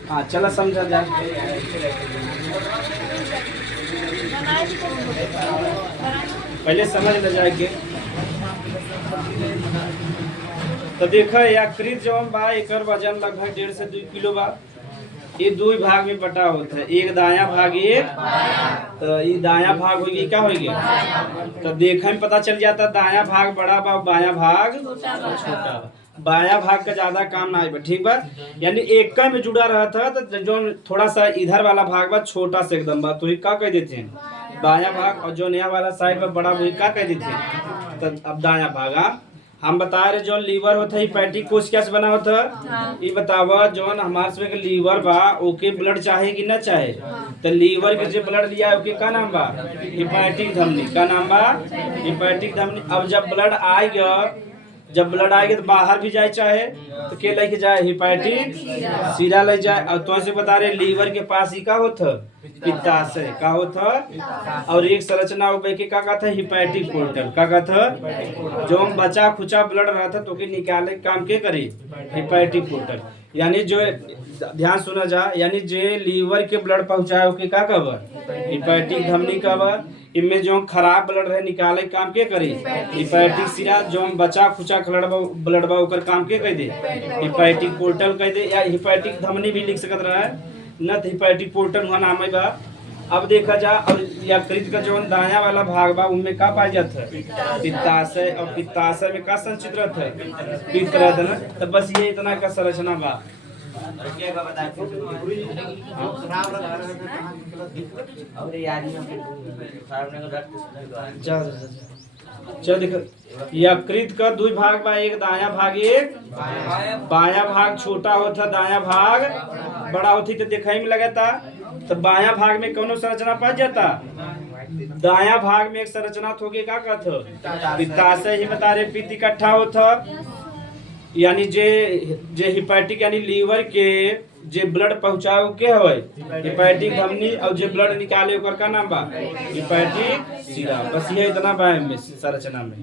हाँ चला समझा जा पहले समझ ले जाएंगे तो देखो यकृत जो बा एकर वजन लगभग 1.5 से 2 किलो बा। ये दो भाग में बटा होता है, एक दाया भाग एक तो ये दाया भाग होगी क्या होगी तो देखे में पता चल जाता दाया भाग बड़ा बा बाया भाग छोटा। बाया भाग का ज्यादा काम ना है ठीक बा, यानी एक में जुड़ा रहा था तो जो थोड़ा सा इधर वाला भाग बा छोटा से एकदम बा तो ये क्या कह देते हैं बाया भाग, और जो नया वाला साइड में बड़ा वही क्या कह देते हैं तो अब दाया भाग। हम बता रहे जो लीवर होता है फैटी कोश क्या से बना होता है ये बतावा जो हमारे से लीवर बा ओके ब्लड चाहे कि ना चाहे तो लीवर के जो ब्लड लिया है ओके का नाम बा हिपैटिक धमनी का नाम बा हिपैटिक धमनी। अब जब ब्लड आएगा जब ब्लड आएगा तो बाहर भी जाए चाहे तो के लेके जाए हिपैटिक सीधा ले जाए। और तो ऐसे बता रहे लीवर के पास ही का होता पित्ताशय का होता और एक संरचना के का था हिपैटिक पोर्टल का था जो हम बचा खुचा ब्लड रहा था तो के निकाले काम के करी हिपैटिक पोर्टल। यानी जो ध्यान सुना जा यानी जो लीवर के ब्लड पहुंचाए ओके का कवर हिपैटिक धमनी कवर। इनमें जो खराब ब्लड रहे निकाले काम के करी हिपैटिक सिरा, जो बचा खुचा ब्लड बा ओकर काम के कह दे हिपैटिक पोर्टल कह दे या हिपैटिक धमनी भी लिख सकत रहा है न तो हिपैटिक पोर्टल हुआ नाम है बा। अब देखा जा और यकृत का जो दाया वाला भाग बा उनमें का पाया जाता है पित्ताशय, और पित्ताशय में का संचित रहता है पित्त रहता है ना। तो बस ये इतना का संरचना बा। चल देखो यकृत का दो भाग बा, एक दाया भाग एक बाया भाग छोटा होता दाया भाग बड़ा होती तो दिखाई में लगाता। तो बाया भाग में कौन संरचना पा जाता दाया भाग में एक संरचना होगी क्या कहते पित्ताशय ही बता रहे पित्त इकट्ठा होता यानी जे हिपैटिक यानी लीवर के जे ब्लड पहुंचाओ के होय हिपैटिक धमनी और जे ब्लड निकाले ओकर का नाम बा हिपैटिक सिरा। बस ये इतना बा में संरचना में।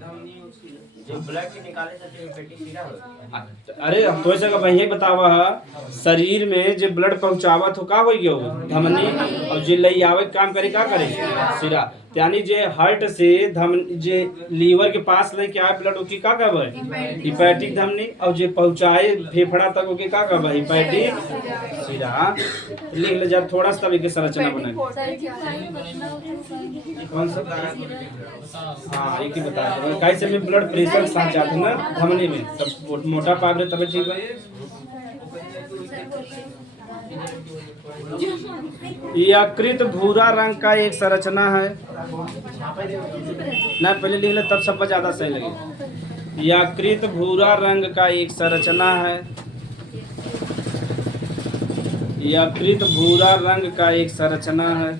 अरे हम तो ऐसा वही बतावा शरीर में जो ब्लड पहुंचावत हो का हो गया वो धमनी और जो लई आवे काम करे का करे सिरा यानी जे हार्ट से जे लीवर के पास लेके आए ब्लड ओके का कहबे हिपैटिक धमनी और जे पहुंचाए फेफड़ा तक ओके का कहबे हिपैटिक सिरा लिख ले जा थोड़ा सा तभी के संरचना बना कौन सा हाँ एक ही बता दो कैसे में ब्लड प्रेशर साथ जाते हैं ना धमनी में सब मोटा पागल तब ठीक है यकृत भूरा रंग का एक संरचना है ना पहले लिख ले तब सब ज्यादा सही लगे यकृत भूरा रंग का एक संरचना है यकृत भूरा रंग का एक संरचना है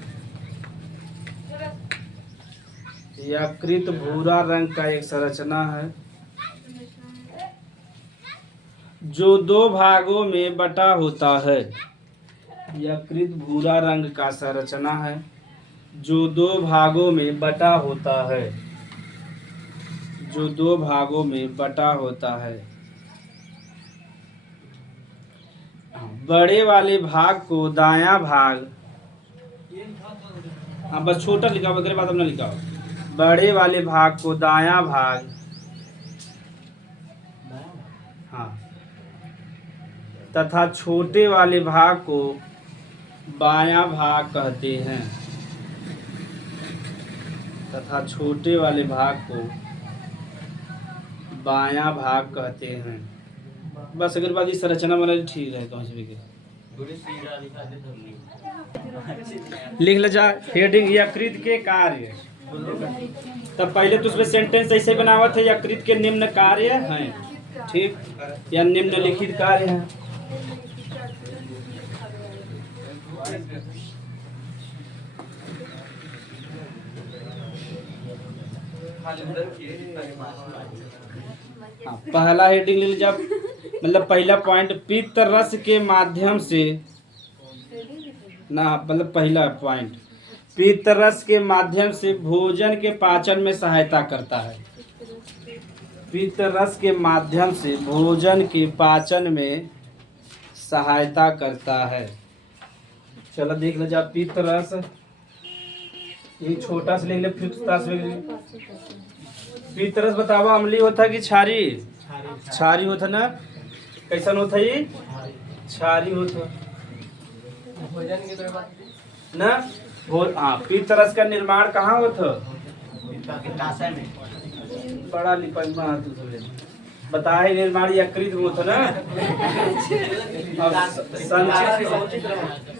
यकृत भूरा रंग का एक संरचना है जो दो भागों में बटा होता है यकृत भूरा रंग का संरचना है जो दो भागों में बटा होता है जो दो भागों में बटा होता है बड़े वाले भाग को दायां भाग हाँ बस छोटा लिखा वगैरह बात अपना लिखा बड़े वाले भाग को दायां भाग हाँ तथा छोटे वाले भाग को बायां भाग कहते हैं तथा छोटे वाले भाग को बायां भाग कहते हैं बस अगर बात इस संरचना बना ठीक है कौन से लिख ले जा हेडिंग यकृत के कार्य तब पहले तो उसमें सेंटेंस ऐसे बनावत है यकृत के निम्न कार्य हैं ठीक या निम्नलिखित कार्य हैं पहला हेडिंग ले जब मतलब पहला पॉइंट पित्त रस के माध्यम से ना मतलब पहला पॉइंट पित्त रस के माध्यम से भोजन के पाचन में सहायता करता है पित्त रस के माध्यम से भोजन के पाचन में सहायता करता है चलो देख लो जा पित्त रस ये छोटा से लिख ले फिर पित्त रस बतावा अम्ली होता है कि क्षारी क्षारी होता ना कैसन होता है क्षारी होता ना हाँ पित्त रस का निर्माण कहाँ होता बड़ा लिपा बताए निर्माण यकृत में होता ना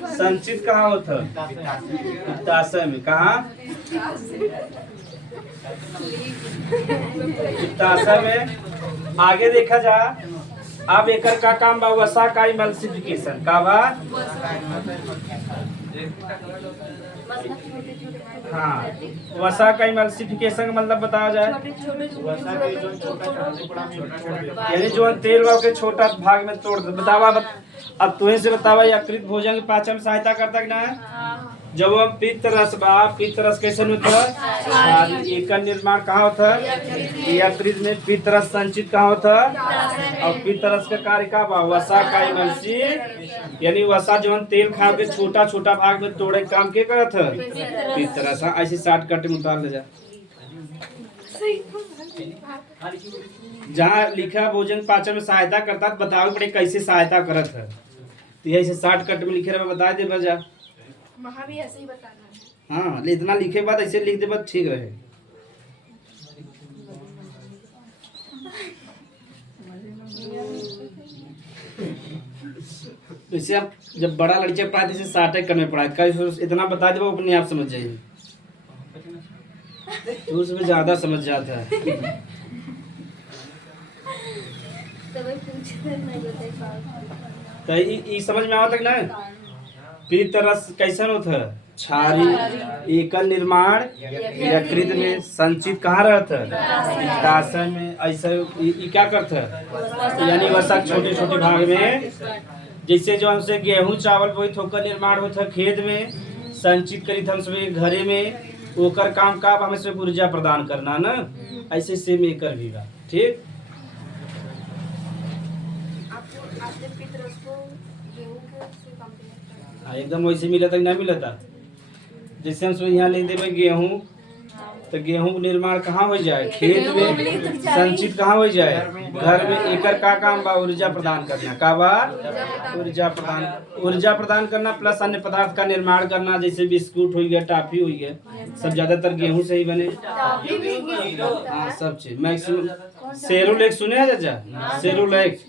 संचित कहाँ होता पित्ताशय में कहाँ पित्ताशय में आगे देखा जा अब एकर का काम बा वसा का इमल्सिफिकेशन का बा हाँ वसा का इमल्सिफिकेशन का मतलब बताया जाए यानी जो तेल बा के छोटा भाग में तोड़ दे बतावा अब तुम्हें से बतावा यकृत भोजन के पाचन में सहायता करता कि ना जब हम पित्त रस कैसे होता है एक निर्माण कहाँ होता है यकृत में पित्त रस संचित कहाँ होता है और पित्त रस का कार्य का वसा का यानी वसा जो हम तेल खा के छोटा छोटा भाग में तोड़े काम के करत है पित्त रस ऐसे 60 कट में उतार ले जा जहाँ लिखा भोजन पाचन में सहायता करता है बताओ पड़े कैसे सहायता करत है तो ऐसे 60 कट में लिखे रहे बता दे बजा वहाँ भी ऐसे ही बताना है हाँ इतना लिखे बाद ऐसे लिख दे बाद ठीक रहे इसे आप जब बड़ा लड़के पढ़ाते इसे 60 करने पड़ा इतना बता दे वो अपने आप समझ जाएंगे तो उसमें ज्यादा समझ जाता है तो ये समझ में आवत ना पित्त रस कैसन होता है क्षारी एकल निर्माण यकृत में संचित कहाँ रहता है पित्ताशय में ऐसा क्या करता है यानी वसा छोटे छोटे भाग में जैसे जो हमसे गेहूं चावल वही थोकर निर्माण होता है खेत में संचित करी हम सब घरे में ओकर काम का हमें ऊर्जा प्रदान करना ना ऐसे सेम एकर भी बा ठीक। आपको आपने पितर उसको गेहूं के से कंपेयर हाँ, एकदम वैसे मिला था कि नहीं मिला था। जैसे हम यहाँ ले देवे गेहूँ, तो गेहूं का निर्माण कहाँ हो जाए, खेत में संचित कहाँ हो जाए, घर में। एकर का काम बा, ऊर्जा प्रदान करना। का बा, ऊर्जा प्रदान करना प्लस अन्य पदार्थ का निर्माण करना, जैसे बिस्कुट हो गया, टॉफी हुई है, सब ज्यादातर गेहूं से ही बने। हाँ, सब चीज मैक्सिमम। सेरुलेक सुने हैं चाचा? सेरुलेक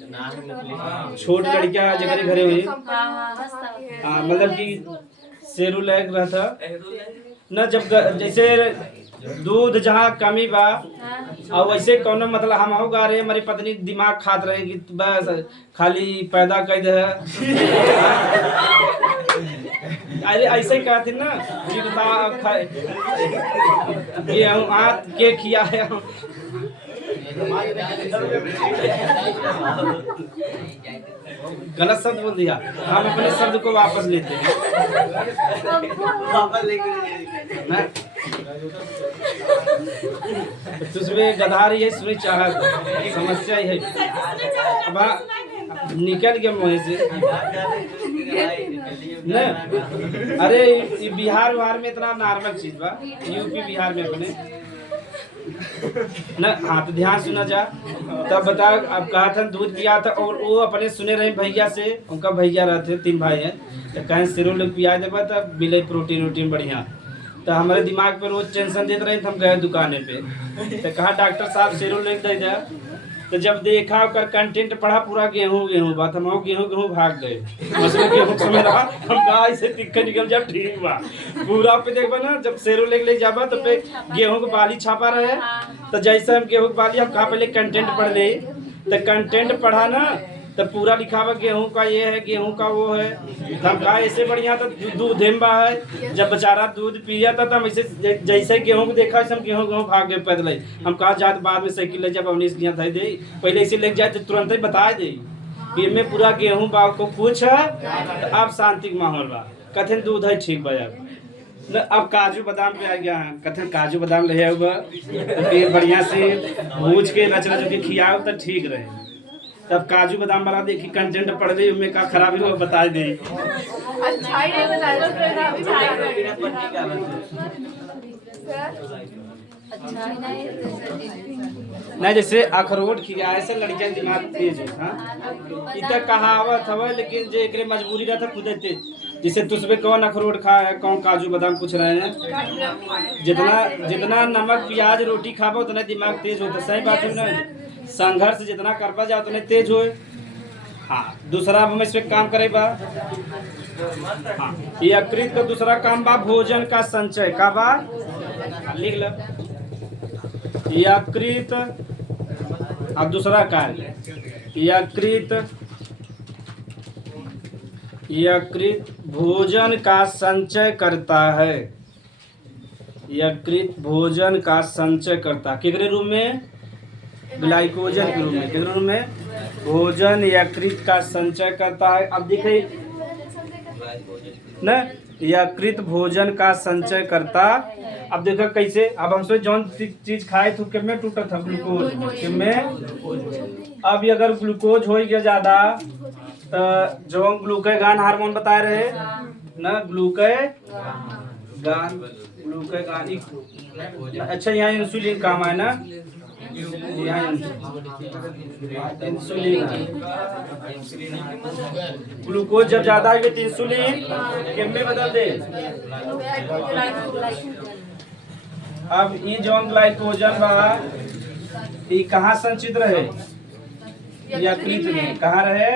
छोट लड़कियां जगह घरे हुई। हाँ, मतलब कि सेरुलेक रहता न, जब जैसे दूध जहाँ कमी बा, और वैसे कौन मतलब हम हो गा रहे, हमारी पत्नी दिमाग खात रहे कि बस खाली पैदा कर दे। अरे ऐसे ही कहते ना कि ये हम आत के किया है। गलत शब्द बोल दिया, हम अपने शब्द को वापस लेते हैं ना। तुझमें गधा रही है, सुनी चाहत, समस्या ही है। अब निकल गया मुँह से न। अरे बिहार में इतना नॉर्मल चीज बा, यूपी बिहार में अपने न। हाँ, तो ध्यान सुना जा। तब बता, अब कहा था दूध पिया था, और वो अपने सुने रहे भैया से, उनका भैया रहते 3 भाई हैं, तो कहें सिरों लोग पिया देगा तब मिले प्रोटीन वोटीन बढ़िया। तो हमारे दिमाग पे रोज टेंशन देते रहे, हम गए दुकाने पे, तो कहा डॉक्टर साहब सिरों लेके दे जा। तो जब देखा और कंटेंट पढ़ा पूरा गेहूं बात, हम गेहूं भाग गए। उसमें गेहूं समय रहा, हम कहा ऐसे तिक्का निकल जब ठीक बा। पूरा पे देखबा ना, जब सेरो ले जाबा तो पे गेहूं के बाली छापा रहे। तो जैसे हम गेहूं के बाली, हम कहा पहले कंटेंट पढ़ ले, तो कंटेंट पढ़ा ना, तो पूरा लिखा हुआ गेहूं का ये है, गेहूं का वो है। तो हम कहा ऐसे बढ़िया तो दूध हेम्बा है। जब बेचारा दूध पिया था, हम ऐसे जैसे गेहूं को देखा, हम गेहूं भाग गए पैदल। हम कहा जाते बाद में साइकिल ले, जब हमने इसलिए था दे, पहले इसे लेके जाए तो तुरंत ही बता दे कि में पूरा गेहूं बाग को कुछ है। तो अब शांति माहौल बा, कथन दूध है ठीक बा। अब काजू बादाम पे आ गया है, कथन काजू बादाम ले हुआ, फिर बढ़िया से भूज के रच रच के खियाओ तो ठीक रहे। तब काजू बादाम वाला देखी कंटेंट पढ़ रही, उनमें का खराबी हो बता दे। नहीं, जैसे अखरोट खिया ऐसे लड़कियां दिमाग तेज हो। इतना कहावत हवा, लेकिन जो एक मजबूरी रहता खुद तेज। जैसे तुझमें कौन अखरोट खा है, कौन काजू बादाम पूछ रहे हैं। जितना नमक प्याज रोटी खाबो उतना दिमाग तेज होता। सही बात है ना। संघर्ष जितना करवा जाओ उतने तेज होए। हाँ, दूसरा हम इसमें काम करे बा। हाँ, यकृत का दूसरा काम बा भोजन का संचय। का बा, लिख लो यकृत। अब दूसरा कार्य, यकृत भोजन का संचय करता है। यकृत भोजन का संचय करता, कितने रूप में, ग्लाइकोजन के रूप में। कितने रूप में, भोजन यकृत का संचय करता है। अब दिखे न, यकृत भोजन का संचय करता। अब देखो कैसे, अब हमसे जौन चीज खाए तो कितने टूटा था, ग्लूकोज कितने। अब अगर ग्लूकोज हो गया ज्यादा, तो जो ग्लूकागॉन हार्मोन बताए रहे न, ग्लूकागॉन। अच्छा, यहाँ इंसुलिन काम है ना, यहाँ इंसुलिन। ग्लूकोज जब ज्यादा है तो इंसुलिन कितने बदल दे। अब ये जो ग्लाइकोजन बा, ये कहाँ संचित रहे, यकृत में। कहाँ रहे,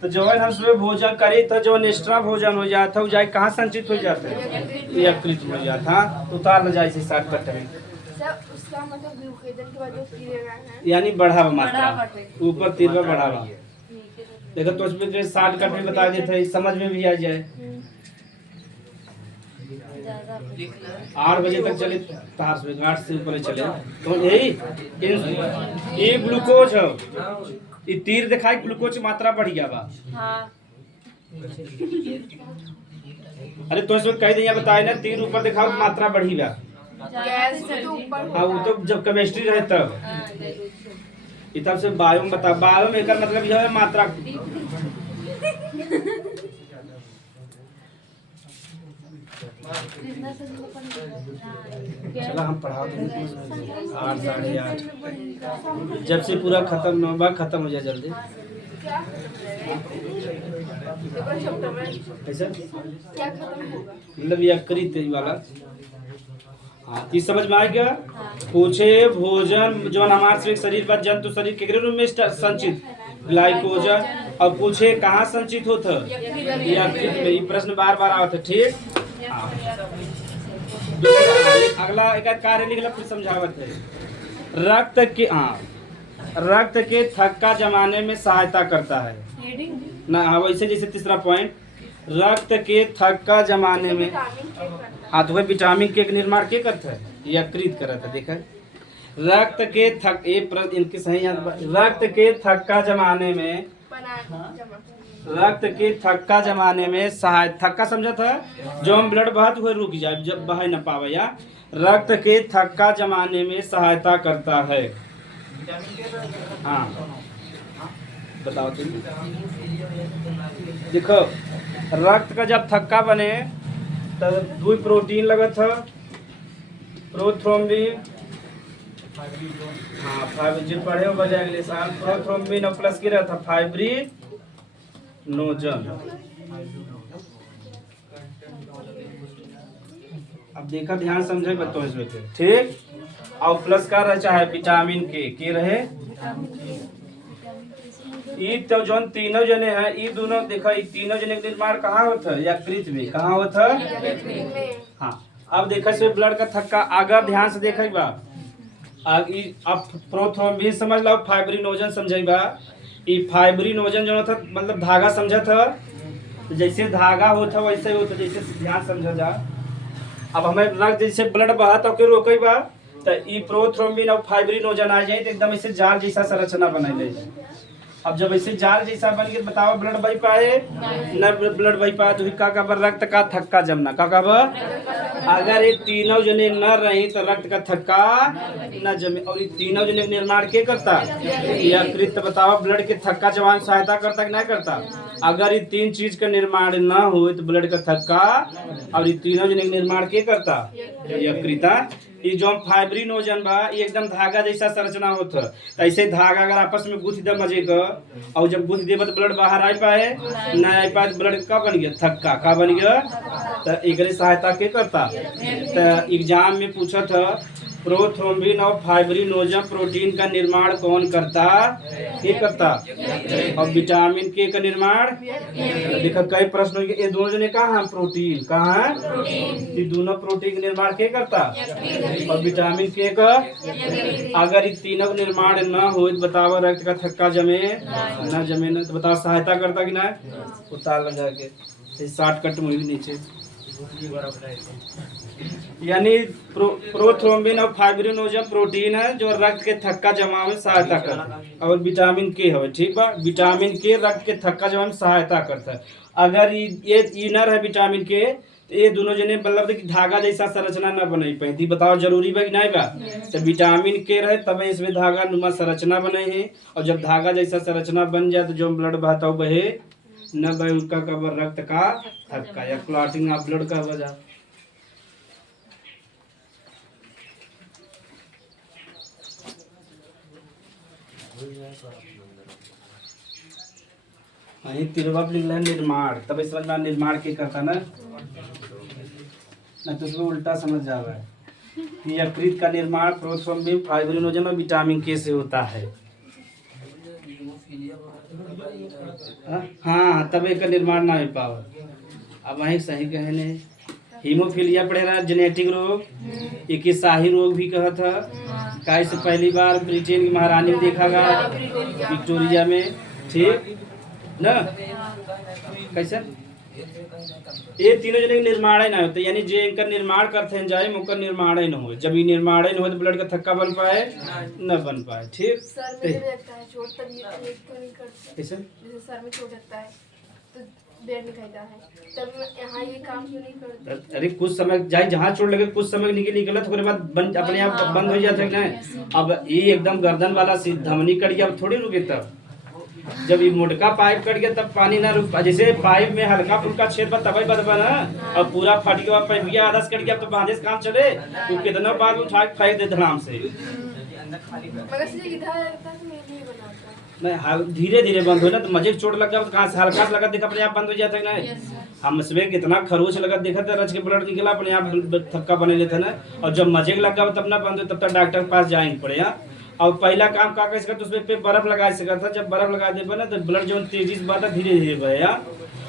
तो जो हम सुबह भोजन करे तो जो एक्स्ट्रा भोजन हो जाता है, जाए कहाँ संचित हो जाता है, यकृत में हो जाता। उतार न जाए शॉर्टकट में, यानी बढ़ावा मात्रा, ऊपर 3 बार बढ़ावा। देखो तो उसमें शॉर्टकट में बता देते, समझ में भी आ जाए। 8 बजे तक चले, 8 से ऊपर चले तो यही ये ग्लूकोज है। ये तीर दिखाई ग्लूकोज की मात्रा बढ़ गया बा। अरे तो इसमें कह दिया बताए ना, तीर ऊपर दिखाओ मात्रा बढ़ी बा। गैस तो ऊपर हाँ वो तो जब केमिस्ट्री रहे तब ई तब से बायो में बता, बायो में एकर मतलब यह है मात्रा। चलो हम पढ़ा देंगे 8 साढ़े 8 जब से पूरा खत्म न होगा, खत्म हो जाए जल्दी। क्या खत्म हो जाएगा? पेपर चैप्टर में कैसे क्या खत्म होगा? मतलब ये अक्रित वाला। हाँ ये समझ में आ गया। पूछे भोजन जो हमारे से शरीर पर जंतु शरीर के रूप में संचित ग्लाइकोजन, और पूछे कहाँ संचित होता ये अक्रित में। ये प्रश्न बार बार आवत है। ठीक हाँ। दूसरा अगला एक कार्य लिखला फिर समझावत है। रक्त के रक्त के थक्का जमाने में सहायता करता है ना। हाँ वैसे जैसे तीसरा पॉइंट, रक्त के थक्का जमाने में हाँ तो वह विटामिन के निर्माण के करता है, ये अक्रित करता है। देखा रक्त के इनके सही रक्त के थक्का जमाने में, रक्त के थक्का जमाने में सहायता, थक्का समझा था जो हम ब्लड बहत हुए रुक जाए जब बह न पावे, या रक्त के थक्का जमाने में सहायता करता है। हाँ बताओ तुम। देखो रक्त का जब थक्का बने तब दो प्रोटीन लगत है, प्रोथ्रोम्बिन। हाँ फाइब्रिन पढ़े हो बजाय अगले साल। प्रोथ्रोम्बिन और प्लस की रहता फाइब्रिन नोजन। अब देखा ध्यान समझे बताओ इसमें थे। ठीक और प्लस का रह चाहे विटामिन के रहे। ये तो जो तीनों जने हैं ये दोनों देखा, ये तीनों जने का निर्माण कहाँ होता है? यकृत में। कहाँ होता है? हाँ अब देखा इसमें ब्लड का थक्का अगर ध्यान से देखा बा। अब प्रोथ्रोम्बिन समझ लो, फाइब्रिनोजन समझे बा। ये फाइब्रिनोजन जो था मतलब धागा समझा था, तो जैसे धागा होता वैसे ही होता, जैसे ध्यान समझा जा। अब हमें रक्त जैसे ब्लड बहा तो के रोके बा, तो ये प्रोथ्रोम्बिन और फाइब्रिनोजन आ जाए तो एकदम ऐसे जाल जैसा संरचना बना ले। अब जब ऐसे जाल जैसा बन के बताओ ब्लड बह पाए न ब्लड बह पाए तो का रक्त का थक्का जमना का अगर ये तीनों जने न रही तो रक्त का थक्का न जमे। और ये तीनों जने निर्माण के करता यकृत। बताओ ब्लड के थक्का जमाने में सहायता करता कि नहीं करता? अगर ये तीन चीज का निर्माण न हो तो ब्लड का थक्का और ये तीनों जने निर्माण के करता यकृता। ये जो फाइब्रिनोजन बा ये एकदम धागा जैसा संरचना होता है। ऐसे धागा अगर आपस में गुथ दे मजे का और जब गुथ देव तो ब्लड बाहर आ पाए न आ पाए तो ब्लड का बन गया थक्का। का बन गया? तो एक सहायता के करता। तो एग्जाम में पूछा था प्रोथ्रोम्बिन और फाइब्रिनोजन प्रोटीन का निर्माण कौन करता? ये करता। और विटामिन के का निर्माण देखा कई प्रश्न ये दोनों जने कहाँ है? प्रोटीन कहाँ है? ये दोनों प्रोटीन का निर्माण के करता और विटामिन के का। अगर ये तीनों का निर्माण न हो तो बताओ रक्त का थक्का जमे न जमे न तो बताओ सहायता करता कि ना? उतार लगा के 60 कट मुझे नीचे। यानी प्रोथ्रोम्बिन और फाइब्रिनोजन प्रोटीन है जो रक्त के थक्का जमा में सहायता करता है। और विटामिन के है ठीक बा, विटामिन के रक्त के थक्का जमा में सहायता करता है। अगर ये न रहे विटामिन के तो ये दोनों जने मतलब कि धागा जैसा संरचना न बन पाती। बताओ जरूरी बा कि नहीं बा? तो विटामिन के रहे तब इसमें धागा नुमा संरचना बने है। और जब धागा जैसा संरचना बन जाए तो जो ब्लड बहता हो बहे न बहे उसका कबर रक्त का थक्का या क्लॉटिंग ऑफ ब्लड का वजह। वहीं तिरवा लिख रहा है निर्माण, तब इस समझ में निर्माण के करता ना तो उसमें उल्टा समझ जा रहा है कि यकृत का निर्माण प्रोथ्रोम्बिन फाइब्रिनोजन और विटामिन के से होता है। हाँ तब एक का निर्माण ना हो पाओ। अब वहीं सही कहने हीमोफीलिया पढ़े रहा जेनेटिक रोग, एक शाही रोग भी कहा था। का इससे पहली बार ब्रिटेन की महारानी में देखा गया विक्टोरिया में। ठीक ना? कैसे ये तीनों जने निर्माण ही ना होते, यानी जो इनका निर्माण करते हैं जाए उनका निर्माण ही न हो। जब ये निर्माण ही न हो तो ब्लड का थक्का बन पाए न बन पाए। ठीक सर में लगता है चोट तब ये तो नहीं करते। कैसे जैसे सर में चोट लगता है तो ब्लड निकलता है, तब मैं यहाँ ये काम क्यों नहीं करती? अरे कुछ समय जाए जहाँ चोट लगे कुछ समय निकला तो बाद बंद अपने आप बंद हो जाता है ना। अब ये एकदम गर्दन वाला धमनी कट गया, अब थोड़ी रुके। तब जब ये मोटका पाइप कट गया तब पानी ना रुक, जैसे पाइप में हल्का फुल्का छेद पर तभी बदबा ना, अब पूरा फट गया पाइप गया आधा से कट गया, तो बांधे से काम चले तो कितना बार उठा के फेंक दे धड़ाम से। मगर से इधर रहता तो मैं नहीं बनाता। नहीं धीरे धीरे बंद हो ना, तो मजे चोट लग गया तो कहाँ से हल्का से लगा देखा अपने आप बंद हो जाता है ना। हम इसमें कितना खरोच लगा देखा था, रच के ब्लड निकला अपने आप थक्का बने लेते ना। और जब मजे लगा तब ना बंद हो, तब तक डॉक्टर के पास जाएंगे पड़े। यहाँ और पहला काम का कर सकता, उसमें पे बर्फ लगा सका था। जब बर्फ लगा दे ना तो ब्लड जो तेजी से बहता धीरे धीरे बहे।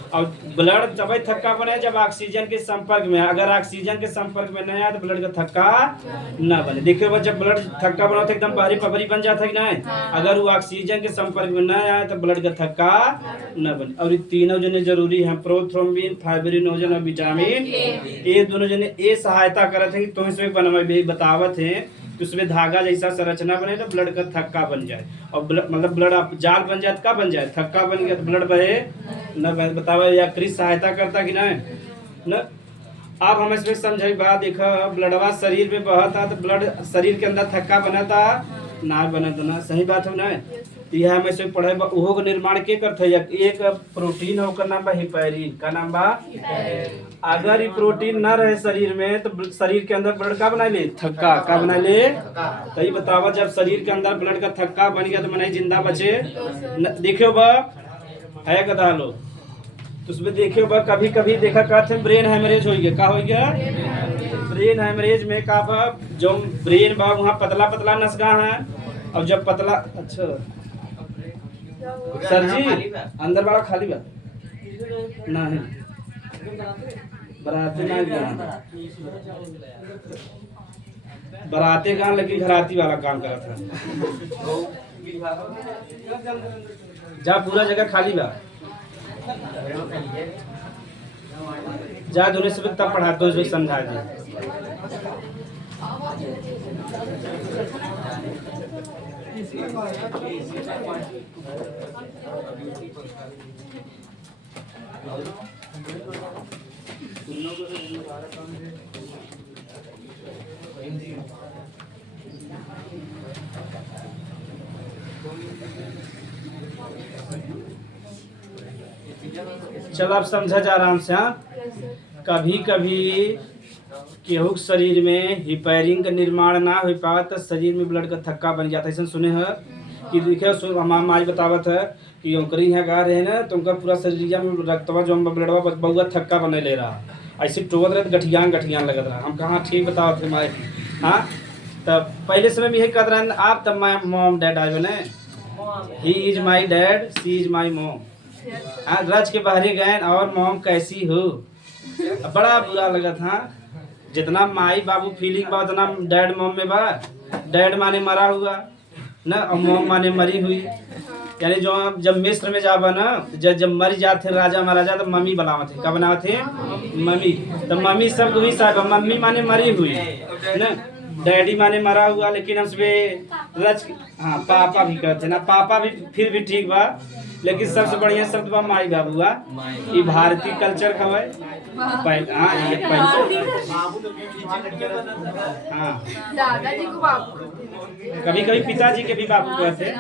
और ब्लड तभी थक्का बने जब ऑक्सीजन के संपर्क में, अगर ऑक्सीजन के संपर्क में नहीं आया तो ब्लड का थक्का न बने। देखिए वो जब ब्लड थक्का बना तो एकदम भारी पपरी बन जाता है कि नहीं, अगर वो ऑक्सीजन के संपर्क में न आया तो ब्लड का थक्का न बने। और ये तीनों जने जरूरी हैं, प्रोथ्रोम्बिन, फाइब्रिनोजन और विटामिन ये दोनों जने ये सहायता करते हैं कि तुम इसमें बनवा बतावत है कि उसमें धागा जैसा संरचना बने तो ब्लड का थक्का बन जाए। और मतलब ब्लड आप जाल बन जाए तो क्या बन जाए, थक्का बन गया तो ब्लड बहे न बहे। बतावा या क्रिस सहायता करता कि नहीं न। आप हम इसमें समझे बात, देखा ब्लडवा शरीर में बहता तो ब्लड शरीर के अंदर थक्का बनता ना बनता ना, सही बात है ना। यह हम ऐसे पढ़े ओहो का निर्माण के करते एक प्रोटीन है, ओकर नाम बा हिपैरिन। का नाम बा? अगर ये प्रोटीन ना रहे शरीर में तो शरीर के अंदर ब्लड का बना ले, थक्का का बना ले। तो ये बतावा जब शरीर के अंदर ब्लड का थक्का बन गया तो मने जिंदा बचे देखियो बा है कदा लो। तो उसमें देखियो बा कभी कभी देखा कहते ब्रेन हेमरेज हो गया। का हो गया? ब्रेन हेमरेज में का बा जो ब्रेन बा वहाँ पतला पतला नसगा है। और जब पतला अच्छा सर जी अंदर बड़ा खाली बा नहीं बराते गान लेकिन घराती वाला काम करा था। जा पूरा जगह खाली बा, जा दोनों से तब पढ़ाते हो समझा दे। चल आप समझा जा आराम से। हाँ कभी कभी केहू के शरीर में हिपैरिन का निर्माण ना हो पाता तो शरीर में ब्लड का थक्का बन जाता है। ऐसा सुने हैं कि देखिए हमारा माई बतावत है कि ओकरी यहाँ गा रहे ना तो उनका पूरा शरीर में रक्तवा जो ब्लडवा बहुआ थक्का बने ले रहा, ऐसे टोवत रहे गठियान गठियान लगत रहा। हम कहाँ ठीक बतावत थे माई। हाँ तब पहले समय में यही कहते रहे आप, तब माई मॉम डैड आए बने, he is my dad she is my mom. हाँ रज के बाहरी गए और मॉम कैसी हो, बड़ा बुरा लगा था। जितना माई बाबू फीलिंग बा उतना डैड मॉम में बा। डैड माने मरा हुआ ना और मॉम माने मरी हुई। यानी जो जब मिस्र में जाबा ना जब मर जाते राजा महाराजा तो मम्मी बनावत थे। क्या बनावत थे? मम्मी। तो मम्मी शब्द हुई साहब, मम्मी माने मरी हुई ना, डैडी माने मरा हुआ। लेकिन उसमें रच हाँ पापा भी कहते ना, पापा भी फिर भी ठीक बा, लेकिन सबसे बढ़िया शब्द बा माई बाबूआ। ये भारतीय कल्चर का है। हाँ दादाजी को बापू, कभी कभी पिताजी के भी बापू कहते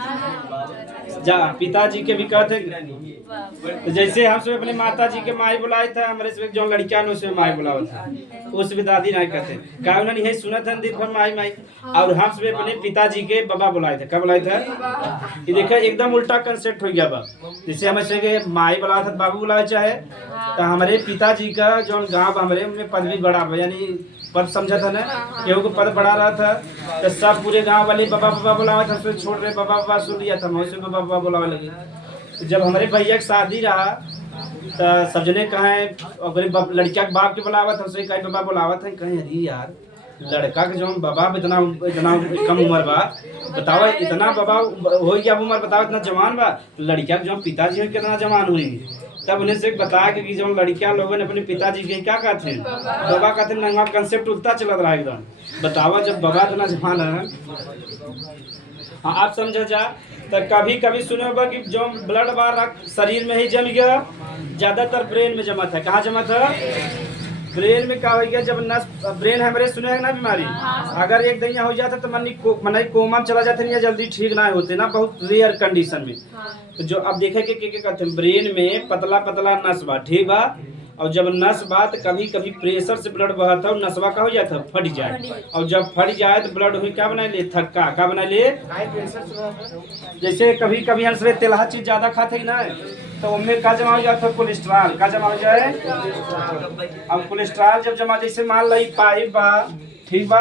जा, पिताजी के भी कहते। तो जैसे हम सब अपने माता जी के माई बुलाए थे, हमारे से जो लड़कियां ने उसमें माई बुलावा था, उसमें दादी नहीं कहते। क्या उन्होंने यही सुना था दिन भर माई माई। और हम सब अपने पिताजी के बाबा बुलाए थे। कब बुलाए थे? ये देखा एकदम उल्टा कंसेप्ट हो गया बा। जैसे हम ऐसे माई बुलाया था बाबू बुलाए चाहे, तो हमारे पिताजी का जो गाँव हमारे उनमें पदवी बड़ा, यानी पद समझा था ना, केहू को पद बढ़ा रहा था तो सब पूरे गांव वाले बाबा बाबा बुलावा था। फिर छोड़ रहे बाबा बाबा सुन लिया था, मैं बाबा बाबा बुलावे लगी। तो जब हमारे भैया की शादी रहा तो सब जने कहें लड़किया के बाप के बुलावा था, उसे कहीं बाबा बुलावा था। कहें अरे यार लड़का के जो बाबा इतना इतना कम उम्र बा, बतावा इतना बाबा हो गया उम्र, बतावा इतना जवान बा। लड़किया के जो पिताजी हो कितना जवान हुई। तब उन्हें से बताया कि जो लड़कियां लोगों ने अपने पिताजी के क्या कहते हैं बाबा कहते हैं, कंसेप्ट उल्टा चल रहा है एकदम। बतावा जब बाबा इतना जवान है हाँ आप समझ जा। तो कभी कभी सुने होगा कि जो ब्लड बार शरीर में ही जम गया, ज्यादातर ब्रेन में जमा था। कहाँ जमा था? ब्रेन में क्या हो गया, जब नस ब्रेन हमारे सुने है ना बीमारी, अगर एक दिन हो जाता तो मन कोमा में चला जाते या जल्दी ठीक ना होते ना, बहुत रेयर कंडीशन में। तो जो अब देखे के कहते हैं, ब्रेन में पतला पतला नस बा, ठीक बा, और जब नस बा तो कभी कभी प्रेशर से ब्लड बहता है, नसवा का हो जाता है फट जाए, और जब फट जाए तो ब्लड हुई क्या बना ले, थक्का क्या बना ले। जैसे कभी कभी हम सब तेलहा चीज ज्यादा खाते ना, तो उनमें क्या जमा हो जाता है, कोलेस्ट्रॉल का जमा हो जाए। अब कोलेस्ट्रॉल जब जमा, जैसे मान लो पाइप बा, ठीक बा,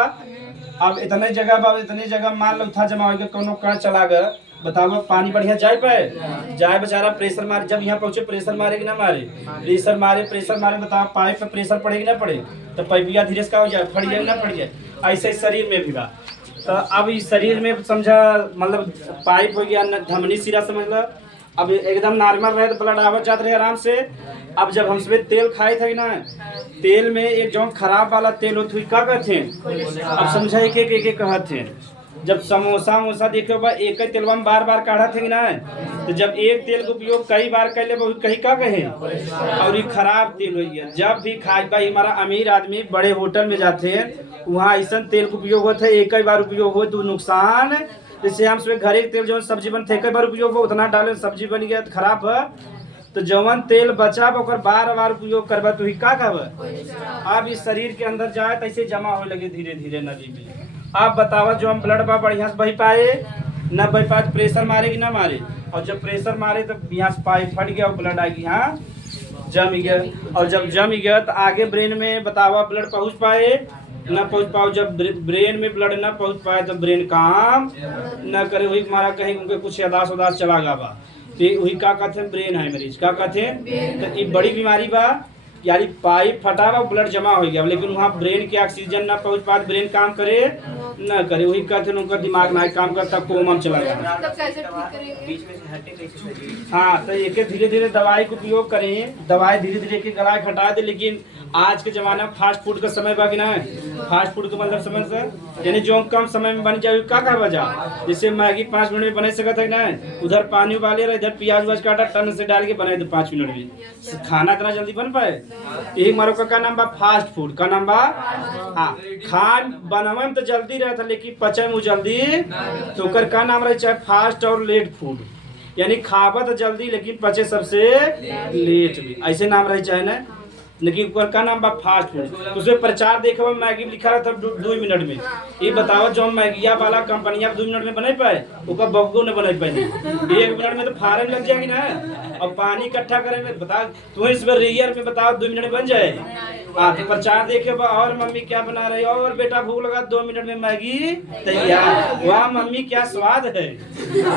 अब इतने जगह मान लो था जमा हो गया, कोनो कण चला गया, बताओ पानी बढ़िया जाए पे जाए, बेचारा प्रेशर मारे, जब यहाँ पहुंचे प्रेशर मारे कि ना मारे, प्रेशर मारे, बताओ पाइप पे प्रेशर पड़ेगी ना पड़े, तो पाइपिया धीरे से क्या हो जाए, फट जाए ना फट जाए। ऐसे ही शरीर में भी बा। तो अब इस शरीर में समझा, मतलब पाइप हो गया, धमनी सिरा समझ लो, अब एकदम नॉर्मल रहे तो ब्लड आवत जाते रहे आराम से। अब जब हम सब तेल खाए थे ना, तेल में एक जो खराब वाला तेल होती हुई क्या कहते हैं, अब समझा एक कहते हैं। जब समोसा वोसा देखे बा एक ही तेलवा में बार बार काढ़ा थे ना, तो जब एक तेल का उपयोग कई बार कर ले कहीं का कहे, और ये खराब तेल हो गया। जब भी खाए भाई, हमारा अमीर आदमी बड़े होटल में जाते हैं, वहाँ ऐसा तेल का उपयोग होता है, एक ही बार उपयोग हो तो नुकसान। जैसे हम सुबह घरे तेल जो सब्जी बनते एक बार उपयोग हो, उतना डाले सब्जी बन गया तो खराब है। तो जवन तेल बचा ओकर बार बार उपयोग करबा तो ही का कहब। अब इस शरीर के अंदर जाए तो ऐसे जमा हो लगे धीरे धीरे नदी में। आप बतावा जो हम ब्लड बा बढ़िया से बही पाए न बही पाए, प्रेशर मारे कि ना मारे, और जब प्रेशर मारे तो यहाँ से पाइप फट गया और ब्लड आएगी यहाँ जम गया, और जब जम गया तो आगे ब्रेन में बतावा ब्लड पहुँच पाए न पहुँच पाओ। जब ब्रेन में ब्लड न पहुँच पाए तो ब्रेन काम न करे, वही हमारा कहीं उनके कुछ यादाश्त उदास चला गया बा, तो वही का कहते हैं ब्रेन है मरीज का कहते हैं। तो ये बड़ी बीमारी बा, यानी पाइप फटा बा ब्लड जमा हो गया, लेकिन वहाँ ब्रेन के ऑक्सीजन ना पहुँच पाए, ब्रेन काम करे न करे, वही कहते हैं उनका दिमाग ना काम करता, कोमा में चला गया। हाँ, तो एक धीरे धीरे दवाई का उपयोग करें, दवाई धीरे धीरे के गला हटा दे। लेकिन आज के जमाना फास्ट फूड का समय बाकी ना है, फास्ट फूड का मतलब समझ से, यानी जो कम समय में बन जाए का बजा, जैसे मैगी 5 मिनट में बना सकता है ना, उधर पानी उबाले रहे, इधर प्याज व्याज काटा टन से डाल के बनाए तो 5 मिनट में खाना इतना जल्दी बन पाए। यही मारो का नाम बा फास्ट फूड का नाम बा। हाँ, खान बनवे में तो जल्दी रहता, लेकिन पचे में जल्दी, तो ओकर का नाम रहे चाहे फास्ट और लेट फूड, यानी खावा तो जल्दी लेकिन पचे सबसे लेट भी, ऐसे नाम रहे चाहे ना, लेकिन ऊपर का नाम बा फास्ट फूड। तो उसमें प्रचार देखो मैगी लिखा रहता 2 मिनट में। ये बताओ जो मैगिया वाला कंपनिया 2 मिनट में बने पाए, ओका बब्बो ने बने पाए, 1 मिनट में तो फारन लग जाएगी ना, और पानी इकट्ठा करे में बताओ तो इस बार रेयर में बताओ 2 मिनट में बन जाए। हाँ, तो प्रचार देखे और मम्मी क्या बना रही, और बेटा भूख लगा 2 मिनट में मैगी तैयार। वाह मम्मी क्या स्वाद है,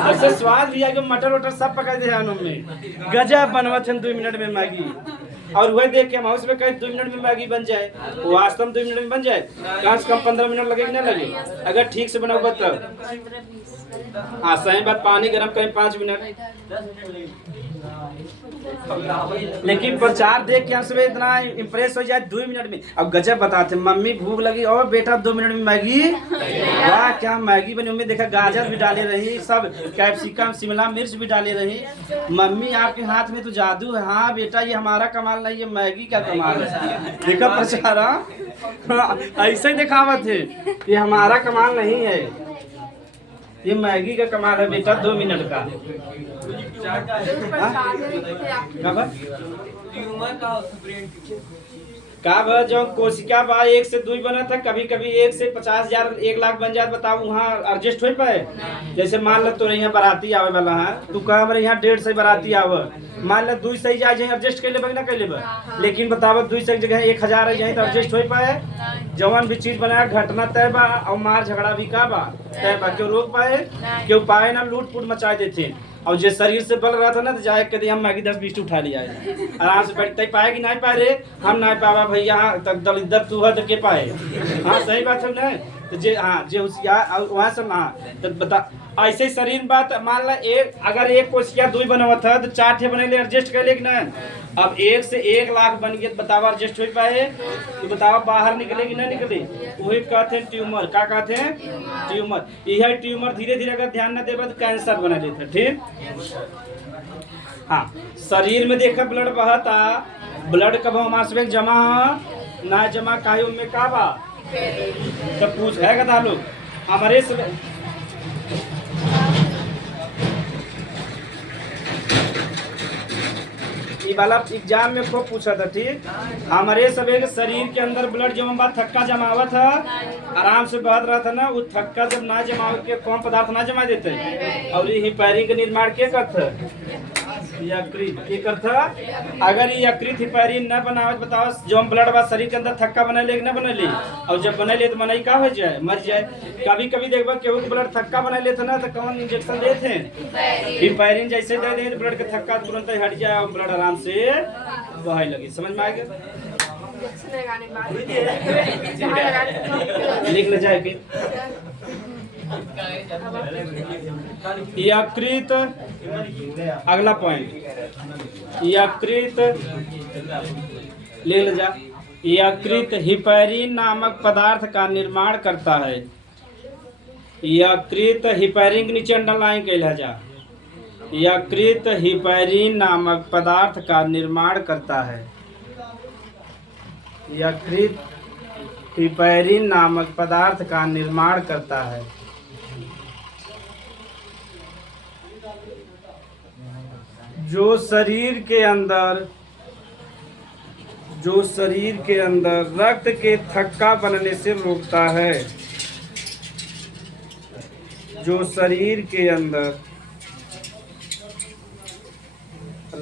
ऐसे स्वाद भी है, मटर वटर सब पका दे में, गजब बनवा थे 2 मिनट में मैगी। और वही देख के हम हाउस में कहीं 2 मिनट में मैगी बन जाए, वास्तव में 2 मिनट में बन जाए, कम से कम 15 मिनट लगे कि ना लगे, अगर ठीक से बनाओ तब। हाँ सही बात, पानी गर्म करें 5 मिनट, लेकिन प्रचार देख के हम सब इतना इम्प्रेस हो जाए 2 मिनट में। अब गजब बताते, मम्मी भूख लगी और बेटा 2 मिनट में मैगी, वाह क्या मैगी बनी। उनमें देखा गाजर भी डाले रही, सब कैप्सिकम शिमला मिर्च भी डाले रही। मम्मी आपके हाथ में तो जादू है। हाँ बेटा ये हमारा कमाल नहीं, ये मैगी का कमाल है। देखा प्रचार, ऐसे ही दिखावत है, ये हमारा कमाल नहीं है, ये मैगी का कमाल है बेटा 2 मिनट का। का जो कोशिका बा 1 से 2 बना था, कभी कभी 1 से 50,000 1 लाख बन जाए, बताओ वहाँ एडजस्ट हो पाए। जैसे मान लो तो यहाँ बाराती आवे वाला है, तू कह हमारे यहाँ 1.5 से बाराती आवे, मान लो 2 सही जाए एडजस्ट कर ले ना कर ले, लेकिन बताओ 2 से जगह 1000 है तो एडजस्ट हो पाए। जवन भी चीज बनाया घटना तय बा, और मार झगड़ा भी का बा तय बा, क्यों रोक पाए, क्यों पाए ना लूट फूट मचा देते। और जो शरीर से बल रहा था ना, तो जाए कहते हम मैगी 10-20 उठा लिया है, आराम से बैठते पाए कि नहीं पाए रे, हम नहीं पावा भैया तक दल इधर तू है तो के पाए। हाँ सही बात है ना, तो जे हाँ जे होशियार वहाँ से हाँ तो बता ऐसे ही शरीर में बात मान ला एक अगर एक कोशिका 2 बनावत है तो 4 ठे बनेले एडजस्ट कर ले कि ना। अब 1 से 1 लाख बन गए बतावा एडजस्ट हो पाए तो बतावा बाहर निकलेगी ना निकले वही कहते हैं ट्यूमर। क्या कहते हैं ट्यूमर। यह ट्यूमर धीरे धीरे अगर ध्यान न देवे तो कैंसर बना लेते ठीक। हाँ शरीर में देखा ब्लड बहता ब्लड कब मांसपेशियों जमा ना जमा कायु में का बा तब पूछ है कथा लोग हमारे सब ये वाला एग्जाम में खूब पूछा था ठीक। हमारे सभी शरीर के अंदर ब्लड जमा बात थक्का जमावा था आराम से बहत रहा था ना वो थक्का जब ना जमा के कौन पदार्थ ना जमा देते और ये हिपैरिन का निर्माण क्या करता यकृत के करता। अगर ये यकृत हिपैरिन न बनावे बताओ जो ब्लड बा शरीर के अंदर थक्का बना ले ना बना ले और जब बना ले तो मनाई का हो जाए मर जाए। कभी कभी देखबा केहू के ब्लड थक्का बना लेते ना तो कौन इंजेक्शन देते हिपैरिन जैसे दे दे ब्लड का थक्का तुरंत हट जाए और ब्लड आराम से बहे लगी। समझ में आ गया लिख ले जाए कि यकृत अगला पॉइंट यकृत ले ले जा। यकृत हिपैरिन नामक पदार्थ का निर्माण करता है। यकृत हिपैरिन के नीचे अंडरलाइन कैला जा। यकृत हिपैरिन नामक पदार्थ का निर्माण करता है। यकृत हिपैरिन नामक पदार्थ का निर्माण करता है। जो शरीर के अंदर रक्त के थक्का बनने से रोकता है। जो शरीर के अंदर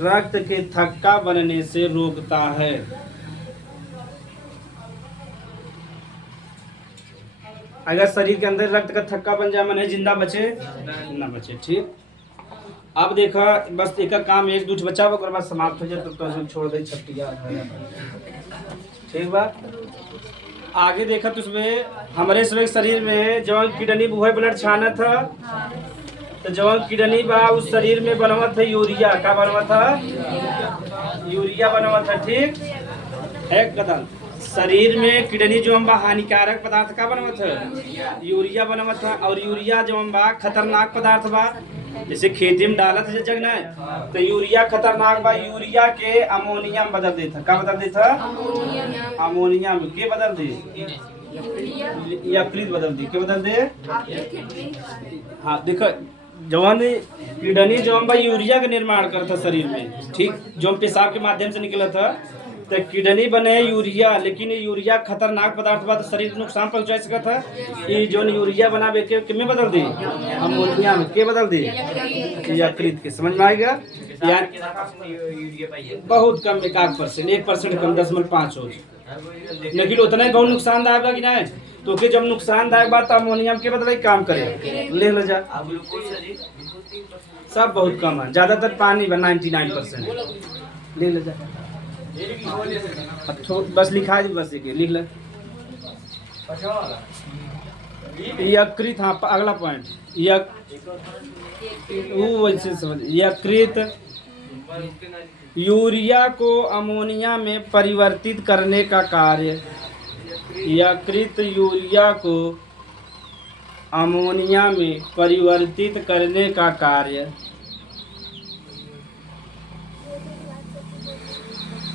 रक्त के थक्का बनने से रोकता है। अगर शरीर के अंदर रक्त का थक्का बन जाए मैंने जिंदा बचे ना बचे ठीक। अब देखा बस एक काम एक दूठ बचा ओकर बाद समाप्त हो जाए तो छोड़ दे छटिया ठीक बा। आगे देखा तो उसमें हमारे सब शरीर में जवन किडनी बुहे ब्लड छाना था तो जवन किडनी बा उस शरीर में बनवा था यूरिया। क्या बनवा था यूरिया बनवा था ठीक। एक कदम शरीर में किडनी जो बा हानिकारक पदार्थ का बनवा था यूरिया बनवा था और यूरिया जो बा खतरनाक पदार्थ बा जैसे खेती में डालत है जग ना तो यूरिया खतरनाक बा। यूरिया के अमोनिया में बदल देता। क्या बदल देता अमोनिया में के बदल दे यकृत बदल दी के बदल दे। हाँ देखो जवान किडनी जो बा यूरिया का निर्माण करता शरीर में ठीक। जो पेशाब के माध्यम से निकला था तो किडनी बने यूरिया लेकिन यूरिया खतरनाक पदार्थ बा तो शरीर को नुकसान पहुंचा सकता है। ये जो यूरिया बनावे के किसमें बदल दी अमोनिया में के बदल दी यकृत के। समझ में आएगा यार बहुत कम 1% कम 10.5 हो लेकिन उतना कौन नुकसानदायक बा कि नहीं तो के जब नुकसानदायक बात अमोनिया के बदले काम करे ले ले जा सब बहुत कम है। ज्यादातर पानी बा 99% ले ले जा। बस लिखा है बस एक लिख ले यकृत। हाँ अगला पॉइंट वैसे समझ यकृत यूरिया को अमोनिया में परिवर्तित करने का कार्य। यकृत यूरिया को अमोनिया में परिवर्तित करने का कार्य।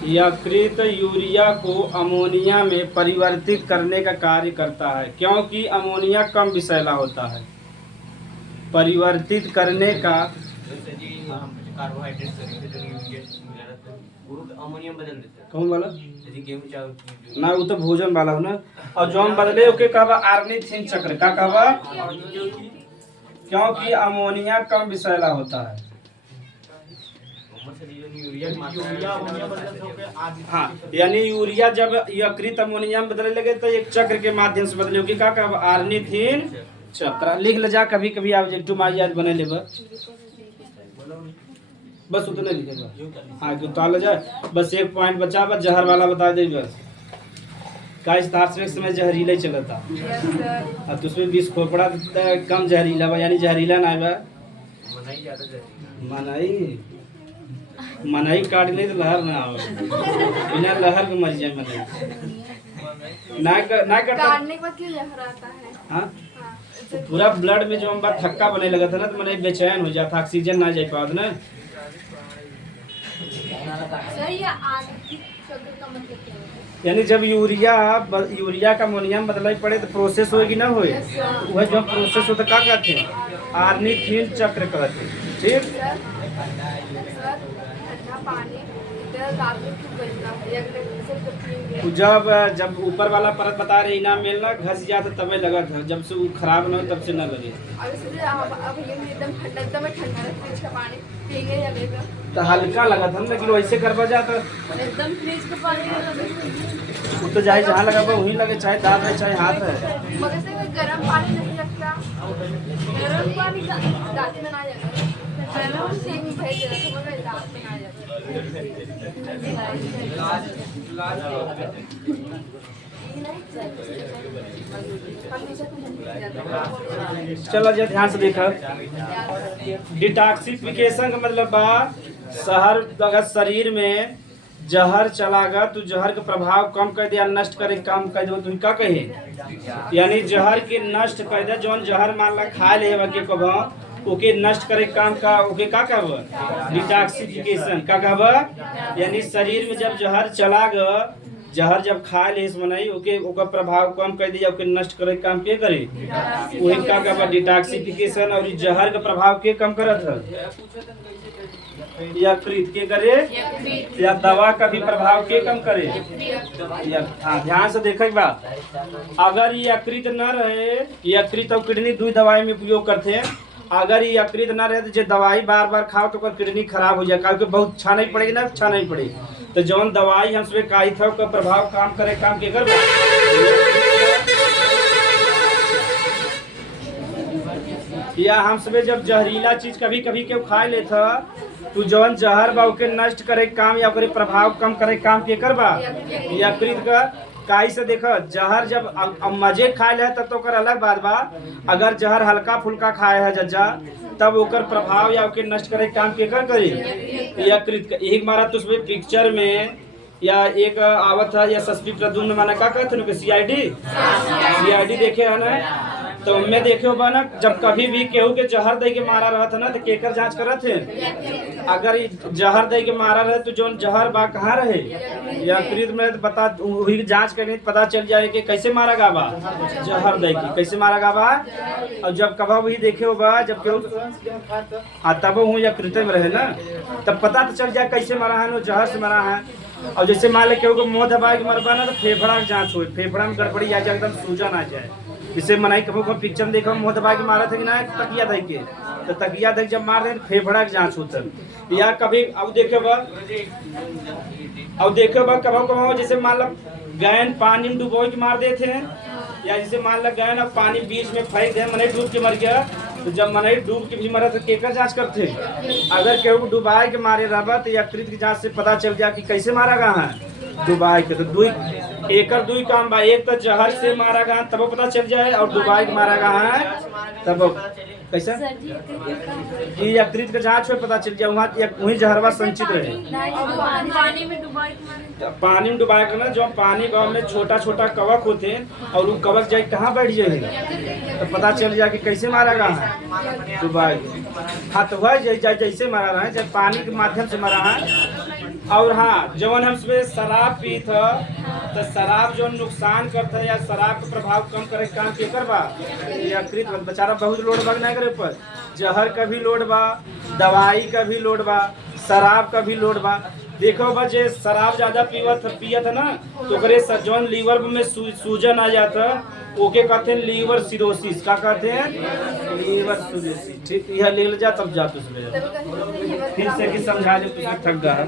यकृत यूरिया को अमोनिया में परिवर्तित करने का कार्य करता है क्योंकि अमोनिया कम विषैला होता है। परिवर्तित करने का कौन वाला ना वो तो भोजन वाला हो ना और जो हम बदले ओके कहवा आर्निथिन चक्र का कहवा क्योंकि अमोनिया कम विषैला होता है। हाँ यानी यूरिया जब यकृत अमोनिया में बदलने लगे तो एक चक्र के माध्यम से बदले होगी। क्या आर्निथिन चक्र लिख ले जा। कभी कभी आप याद बने ले बस उतना लिखेगा। हाँ तो ले जा बस एक पॉइंट बचा बस जहर वाला बता दे बस का हिसाब से एक समय जहरीला ही चला था यस सर। अब तो उसमें 20 खोपड़ा कम जहरीला बा यानी जहरीला ना बा मनाई मनाई काट ले तो लहर ना आवे बिना लहर के मर जाए मनाई ना करता काटने के बाद क्यों जहर आता है? हाँ हाँ, तो पूरा ब्लड में जो हम बात थक्का बने लगा था ना तो मैंने बेचैन हो जाता ऑक्सीजन ना जा पाता ना सर ये आंतरिक शब्द का मतलब क्या है? यानी जब यूरिया का अमोनियम बदलाई पड़े तो प्रोसेस होगी ना होए Yes, sir. वह जब प्रोसेस होता क्या कहते हैं आर्निथिन चक्र कहते हैं ठीक सर ठंडा पानी इतना रात में क्यों बजना है? या अगले दिन से जब पिएंगे तो जब ऊपर वाला परत बता रहे ना मिलना घस जाता तबे लगा था जब से वो खराब ना हो तब से ना लगे और इसलिए अब ये एकदम ठंडा है फ्रिज का पानी पिएंगे या लेगा तो हल्का लगा था ना लेकिन वैसे करवा जाता एकदम फ्रिज का पानी वो तो चाहे जहाँ लगा वहीं लगे चाहे दांत है चाहे हाथ है मगर से कोई गर्म पानी नहीं लगता गर्म पानी का दांत में ना जाता गर्म से भेज देता तो मगर दांत में ना जाता चलो जी ध्यान से देखा डिटॉक्सिफिकेशन का मतलब बा शहर अगर शरीर में जहर चलागा तो जहर का प्रभाव कम कर दिया नष्ट करे काम कर दे तुम क्या कहे यानी जहर के नष्ट कर दे जौन जहर मान ला खा ले के कब ओके नष्ट करे काम का ओके का कहब डिटॉक्सिफिकेशन का कहब यानी शरीर में जब जहर चलाग जहर जब खा ले मनाई ओके ओकर प्रभाव कम कर दिया ओके नष्ट करे काम के करे वही का कहब डिटॉक्सिफिकेशन और जहर का प्रभाव के कम करत है यकृत के करे या दवा का भी प्रभाव के कम करे हाँ ध्यान से देखे बा अगर ये यकृत न रहे यकृत और किडनी दो दवाई में उपयोग करते हैं अगर ये यकृत न रहे तो जो दवाई बार बार खाओ तो किडनी खराब हो जाए क्योंकि बहुत छाना ही पड़ेगी ना छाना ही पड़ेगी तो जौन दवाई हम सुबह खाई था उसका प्रभाव काम करे काम के कर या हम सुबह जब जहरीला चीज कभी कभी के खा ले था तू जौन जहर बा के नष्ट करे काम या ओकरे प्रभाव कम करे काम के करबा यकृत का काई से देखो जहर जब मजे खाए ले तब तो ओकर अलग बात बा अगर जहर हल्का फुल्का खाए है जज्जा तब ओकर प्रभाव या ओके नष्ट करे काम के कर करे यकृत का एक मारा तो उसमें पिक्चर में या एक आवत था या सस्पी प्रद्युम्न माना का कहते हैं सीआईडी देखे है ना तो मैं देखे हो ना जब कभी भी केहू के जहर दे के मारा रहा था ना तो केकर जांच करत थे अगर जहर दे के मारा रहे तो जो जहर बा कहाँ रहे यकृत में बता वही जांच करनी पता चल जाए कि कैसे मारा गा बा जहर दे के कैसे मारा गा बा और जब कभी वही देखे हो बा जब केहू हाँ तब हूँ यकृत में रहे ना तब पता तो चल जाए कैसे मारा है जहर से मारा है और जैसे मान ले केहू को मुँह दबा के मरबा ना तो फेफड़ा की जाँच हो फेफड़ा में गड़बड़ी आ जाए एकदम सूजन आ जाए इसे मनाई कभी को पिक्चर में देखो मुँह दबा के मारा था कि ना तकिया दे के तो तकिया दे जब मार दे तो फेफड़ा की जाँच होता या कभी अब देखे बा कभी जैसे मान लो गैन पानी में डुबो के मार देते हैं या जैसे मान लो गैन अब पानी बीच में फेंक दे मनाई डूब के मर गया तो जब मनाई डूब के भी मरा तो केकर जांच करते अगर केहू को डुबाए के मारे रहा तो यकृत की जांच से पता चल गया कि कैसे मारा गया है डुबाए के तो दुई काम बा एक तो जहर से मारा गया तब पता चल जाए और डुबाए के मारा गया है तब कैसा ये यकृत का जांच में पता चल जाए वहीं जहरवा संचित रहे पानी में डुबाए के ना जो पानी गाँव में छोटा छोटा कवक होते हैं और वो कवक जाए कहाँ बैठ जाए तो पता चल जाए कि कैसे मारा गया है डुबाए हाँ तो वह जैसे मारा रहा है जब पानी के माध्यम से मारा है और हाँ जवन हम सुबह शराब पी था तो शराब जो नुकसान करता है या शराब का प्रभाव कम करे काम के करबा यकृत बेचारा बहुत लोड बा नहीं करे पर जहर का भी लोड बा दवाई का भी लोड बा शराब का भी लोड बा देखो बा जे शराब ज्यादा पियत है ना तो करे जौन लीवर में सूजन आ जाता ओके कहते हैं लीवर सिरोसिस का कहते हैं लीवर सिरोसिस ठीक यह ले जा तब जा फिर से कि समझा ले थक गया